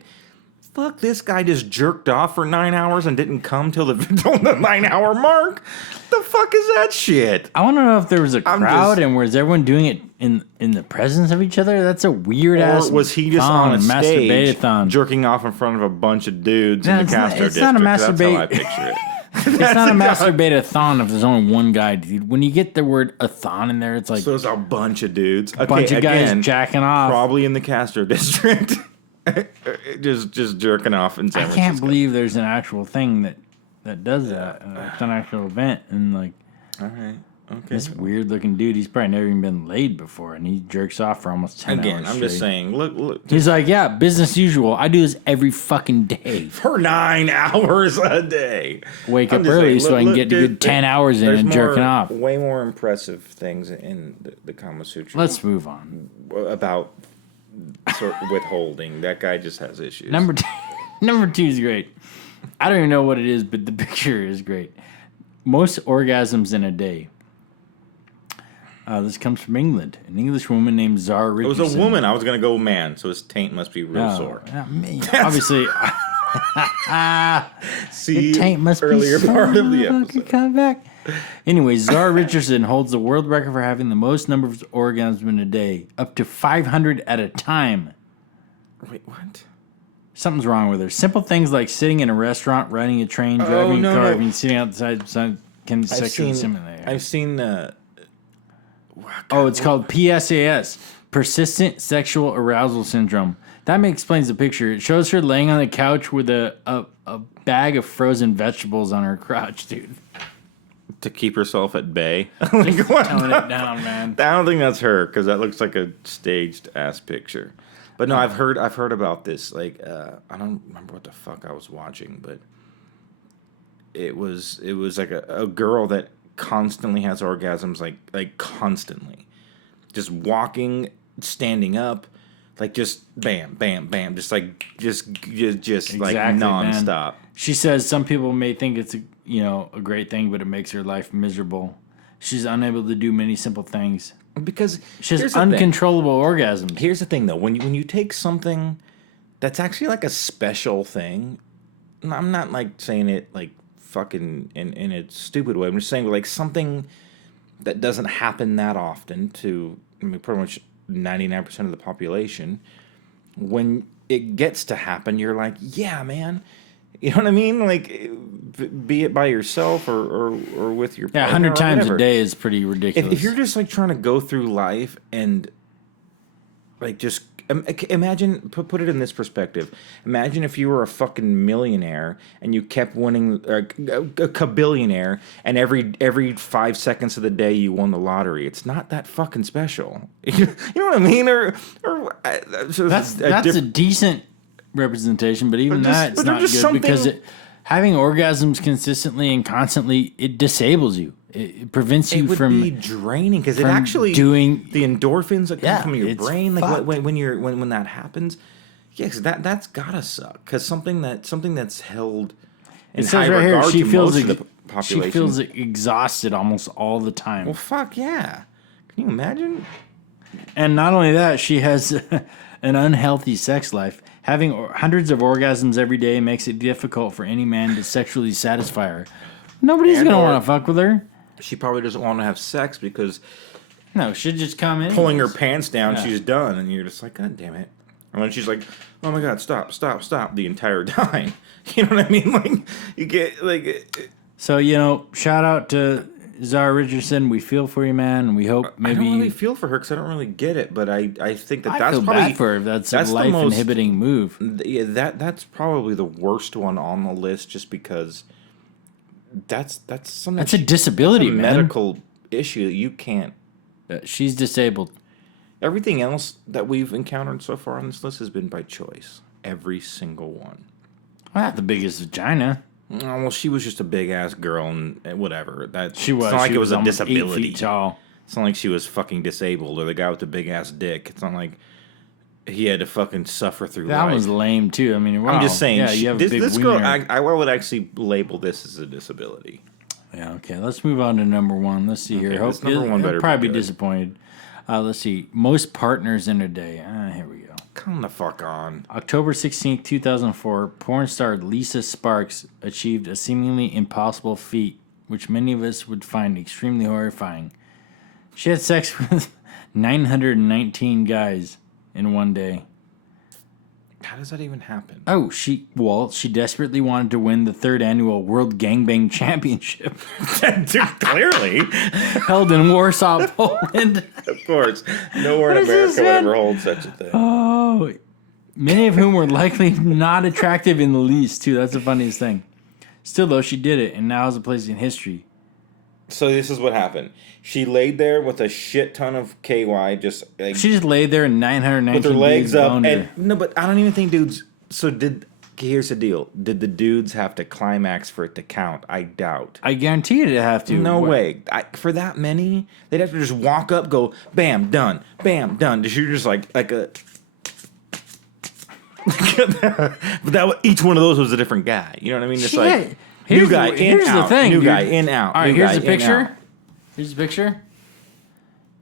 fuck, this guy just jerked off for 9 hours and didn't come till the 9-hour mark. The fuck is that shit? I want to know if there was a crowd and was everyone doing it in the presence of each other? That's a weird ass. Or was he just on a stage Masturbate-a-thon. jerking off in front of a bunch of dudes in the Castro District? Not a That's how I picture it. It's not a Masturbate-a-thon if there's only one guy, dude. When you get the word a-thon in there, it's like... So it's a bunch of dudes. A bunch of guys jacking off. Probably in the Castro District. just jerking off in San Francisco. I can't believe there's an actual thing that does that. It's an actual event. And like... All right. Okay. This weird-looking dude, he's probably never even been laid before, and he jerks off for almost 10 hours Again, I'm just saying, look. He's like, yeah, business usual. I do this every fucking day. For 9 hours a day. Wake up early so I can get a good 10 hours in and jerking off. Way more impressive things in the Kama Sutra. Let's move on. About withholding. That guy just has issues. Number two is great. I don't even know what it is, but the picture is great. Most orgasms in a day. This comes from England. An English woman named Zara Richardson. It was a woman. I was going to go man, so his taint must be real sore. Obviously. See, your taint must earlier be part of the episode. Come back. Anyway, Zara Richardson holds the world record for having the most number of orgasms in a day, up to 500 at a time. Wait, what? Something's wrong with her. Simple things like sitting in a restaurant, riding a train, driving a car, and sitting outside can sexually stimulate. I've seen... it's called PSAS, Persistent Sexual Arousal Syndrome. That explains the picture. It shows her laying on the couch with a bag of frozen vegetables on her crotch, dude. To keep herself at bay. Tone it down, man. I don't think that's her, because that looks like a staged ass picture. But no, I've heard about this. Like, I don't remember what the fuck I was watching, but it was like a girl that constantly has orgasms, like constantly, just walking, standing up, like just bam, bam, bam, just exactly, like nonstop. Man. She says some people may think it's a great thing, but it makes her life miserable. She's unable to do many simple things because she has uncontrollable orgasms. Here's the thing, though: when you take something that's actually like a special thing, I'm not like saying it like fucking in a stupid way. I'm just saying like something that doesn't happen that often to pretty much 99% of the population. When it gets to happen, you're like, yeah, man, You know what I mean? Like, be it by yourself or with your partner. 100 times a day is pretty ridiculous. If you're just like trying to go through life and like just imagine, put it in this perspective. Imagine if you were a fucking millionaire and you kept winning, a billionaire, and every 5 seconds of the day you won the lottery. It's not that fucking special. You know what I mean? That's a decent representation, but even it's not good because having orgasms consistently and constantly, it disables you. It prevents you from... It would be draining because it actually... doing the endorphins that come from your brain, fucked. like when that happens, yes, that's gotta suck. Because something that's held in high regard to most of the population. She feels exhausted almost all the time. Well, fuck yeah. Can you imagine? And not only that, she has an unhealthy sex life. Having hundreds of orgasms every day makes it difficult for any man to sexually satisfy her. Nobody's going to want to fuck with her. She probably doesn't want to have sex because... No, she'd just come in. Pulling her pants down, she's done. And you're just like, God damn it. And then she's like, oh my God, stop the entire time. You know what I mean? Like, you get, like... So, shout out to Zara Richardson. We feel for you, man. And we hope maybe... I don't really feel for her because I don't really get it. But I think that's feel probably... bad for her. That's a life-inhibiting move. Yeah, that's probably the worst one on the list just because... That's something. That's a disability, man. Medical issue that you can't. She's disabled. Everything else that we've encountered so far on this list has been by choice. Every single one. Well, not the biggest vagina. Oh, well, she was just a big ass girl and whatever. She was. It's not like it was a 8 disability. feet tall. It's not like she was fucking disabled or the guy with the big ass dick. It's not like he had to fucking suffer through life. That was lame too. I mean, wow. I'm just saying. Yeah, you have this girl, I would actually label this as a disability. Yeah. Okay. Let's move on to number one. Let's see here. Hope number one better probably be be disappointed. Let's see. Most partners in a day. Here we go. Come the fuck on. October 16th, 2004, porn star Lisa Sparks achieved a seemingly impossible feat, which many of us would find extremely horrifying. She had sex with 919 guys in one day. How does that even happen? Oh, she desperately wanted to win the 3rd annual World Gangbang Championship. Clearly. Held in Warsaw, Poland. Of course. Nowhere in America would ever hold such a thing. Oh, many of whom were likely not attractive in the least, too. That's the funniest thing. Still, though, she did it, and now has a place in history. So this is what happened. She laid there with a shit ton of KY, just like, she just laid there and 919 with her legs up. And no, but I don't even think dudes. So here's the deal. Did the dudes have to climax for it to count? I doubt. I guarantee you they'd have to. No way. For that many, they'd have to just walk up, go, bam, done, bam, done. You're just like a. But each one of those was a different guy. You know what I mean? It's like new guy in, out. New guy in, out. All right, here's the picture. Here's the picture.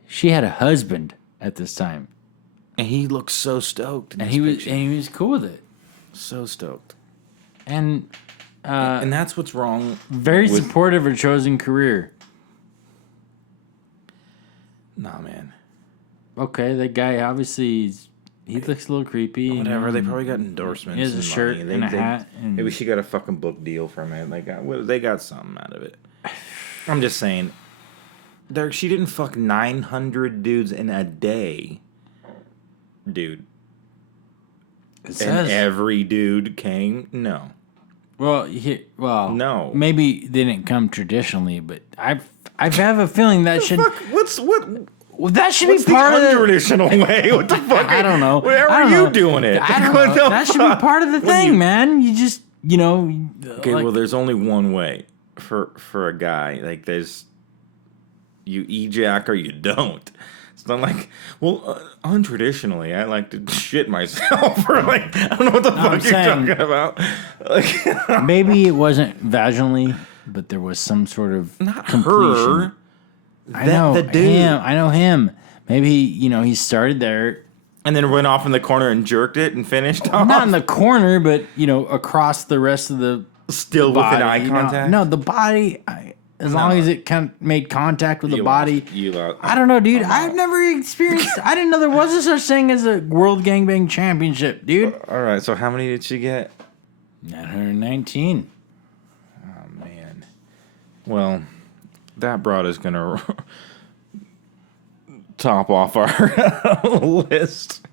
She had a husband at this time, and he looked so stoked. And he was cool with it. So stoked. And that's what's wrong. Very supportive of her chosen career. Nah, man. Okay, that guy obviously he looks a little creepy. Whatever. They probably got endorsements. He has a shirt and a hat. Maybe she got a fucking book deal from it. They got something out of it. I'm just saying. She didn't fuck 900 dudes in a day, dude. And every dude came? No. Well, no. Maybe they didn't come traditionally, but I have a feeling that should. Well, that should be part of the untraditional way. What the fuck? I don't know. Where are you doing it? I don't know. That should be part of the thing, man. You just, Okay, well, there's only one way for a guy. Like, there's you ejac or you don't. It's not like, well, untraditionally, I like to shit myself. Or like, I don't know what the fuck you're talking about. Like, maybe it wasn't vaginally, but there was some sort of not completion. Her. I know the dude. I know him. Maybe he started there and then went off in the corner and jerked it and finished off. Not in the corner, but across the rest of the still body, with an eye contact. No, the body. As long as it made contact with the body. I don't know, dude. I've never experienced. I didn't know there was a such thing as a World Gangbang Championship, dude. All right. So how many did she get? 919. Oh, man. Well, that broad is going to top off our list.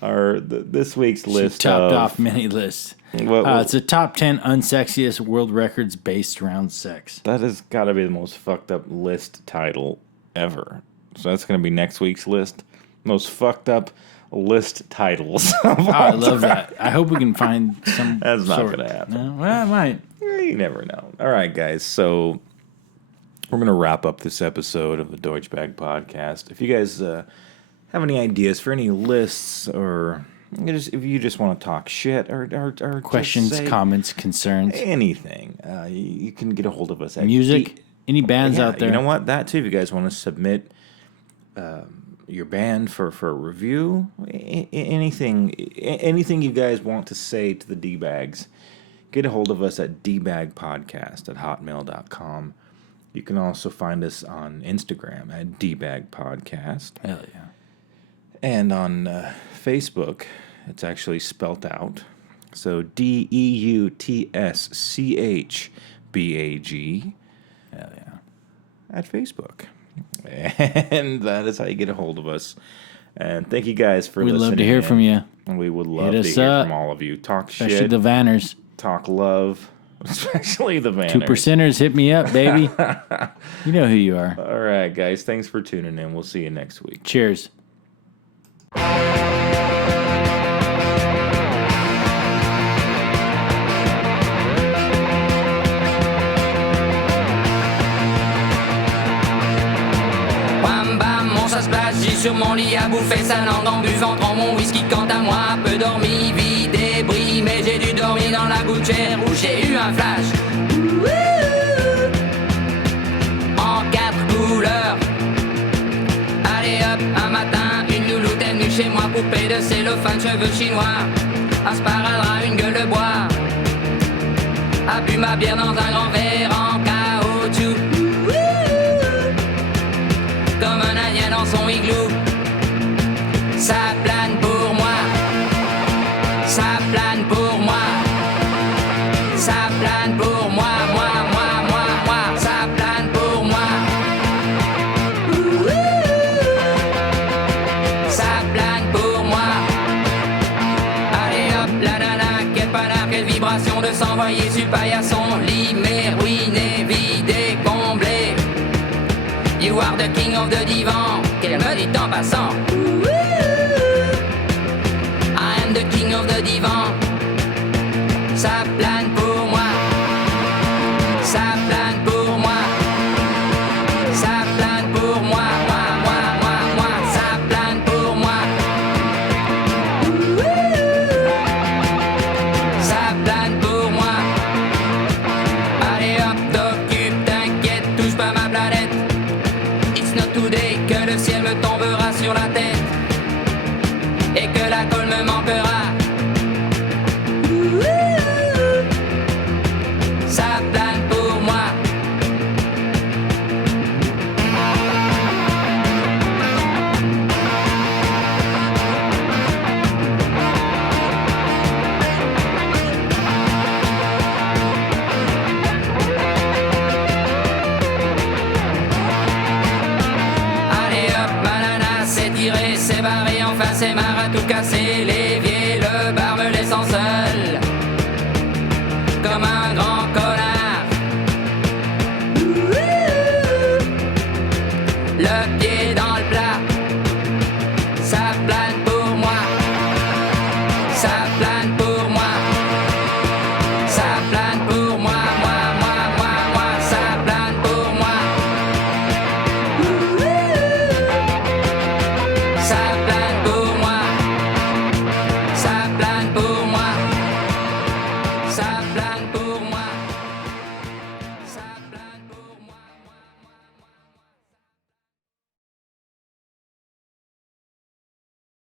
This week's list. She topped off many lists. It's a top 10 unsexiest world records based around sex. That has got to be the most fucked up list title ever. So that's going to be next week's list. Most fucked up list titles. I love that. I hope we can find some. That's not going to happen. No? Well, it might. You never know. All right, guys. So we're going to wrap up this episode of the Deutschbag Podcast. If you guys have any ideas for any lists, or if you just want to talk shit, or questions, comments, concerns, anything, you can get a hold of us at music. Any bands out there? You know what? That too. If you guys want to submit your band for a review, anything you guys want to say to the D-Bags, get a hold of us at dbagpodcast@hotmail.com. You can also find us on Instagram at dbagpodcast. Hell yeah. And on Facebook, it's actually spelt out. So DEUTSCHBAG. Hell yeah. At Facebook. And that is how you get a hold of us. And thank you guys for listening. We'd love to hear from you. And we would love to hear from all of you. Talk especially shit. The Vanners. Talk love. Especially the Vanners. 2%ers, hit me up, baby. You know who you are. All right, guys. Thanks for tuning in. We'll see you next week. Cheers. J'ai sur mon lit à bouffer sa langue en buvant dans mon whisky. Quant à moi, peu dormi, vide et bris, mais j'ai dû dormir dans la gouttière où j'ai eu un flash. En 4 couleurs. Allez hop, un matin, une louloute est venue chez moi, poupée de cellophane, cheveux chinois, un sparadrap, une gueule de bois, a bu ma bière dans un grand verre en caoutchouc. Comme un indien dans son igloo. Ça plane pour moi. Ça plane pour moi. Ça plane pour moi. Moi. Ça plane pour moi. Ça plane pour moi. Allez hop, la nana, quel panard, quelle vibration de s'envoyer sur paillasson. Limé, ruiné, vidé, comblé. You are the king of the divan, qu'elle me dit en passant. I am the king of the divan. Ça plane pour moi. Ça plane pour moi. Ça plane pour moi. Moi. Ça plane pour moi. Ça plane pour moi. Allez hop, t'occupe, t'inquiète, touche pas ma planète. Today, que le ciel me tombera sur la tête et que la colle me manquera. Ça plane pour moi. C'est barré, enfin c'est marre à tout casser. L'évier, le bar me laissant seul comme un grand connard. Le pied dans le plat.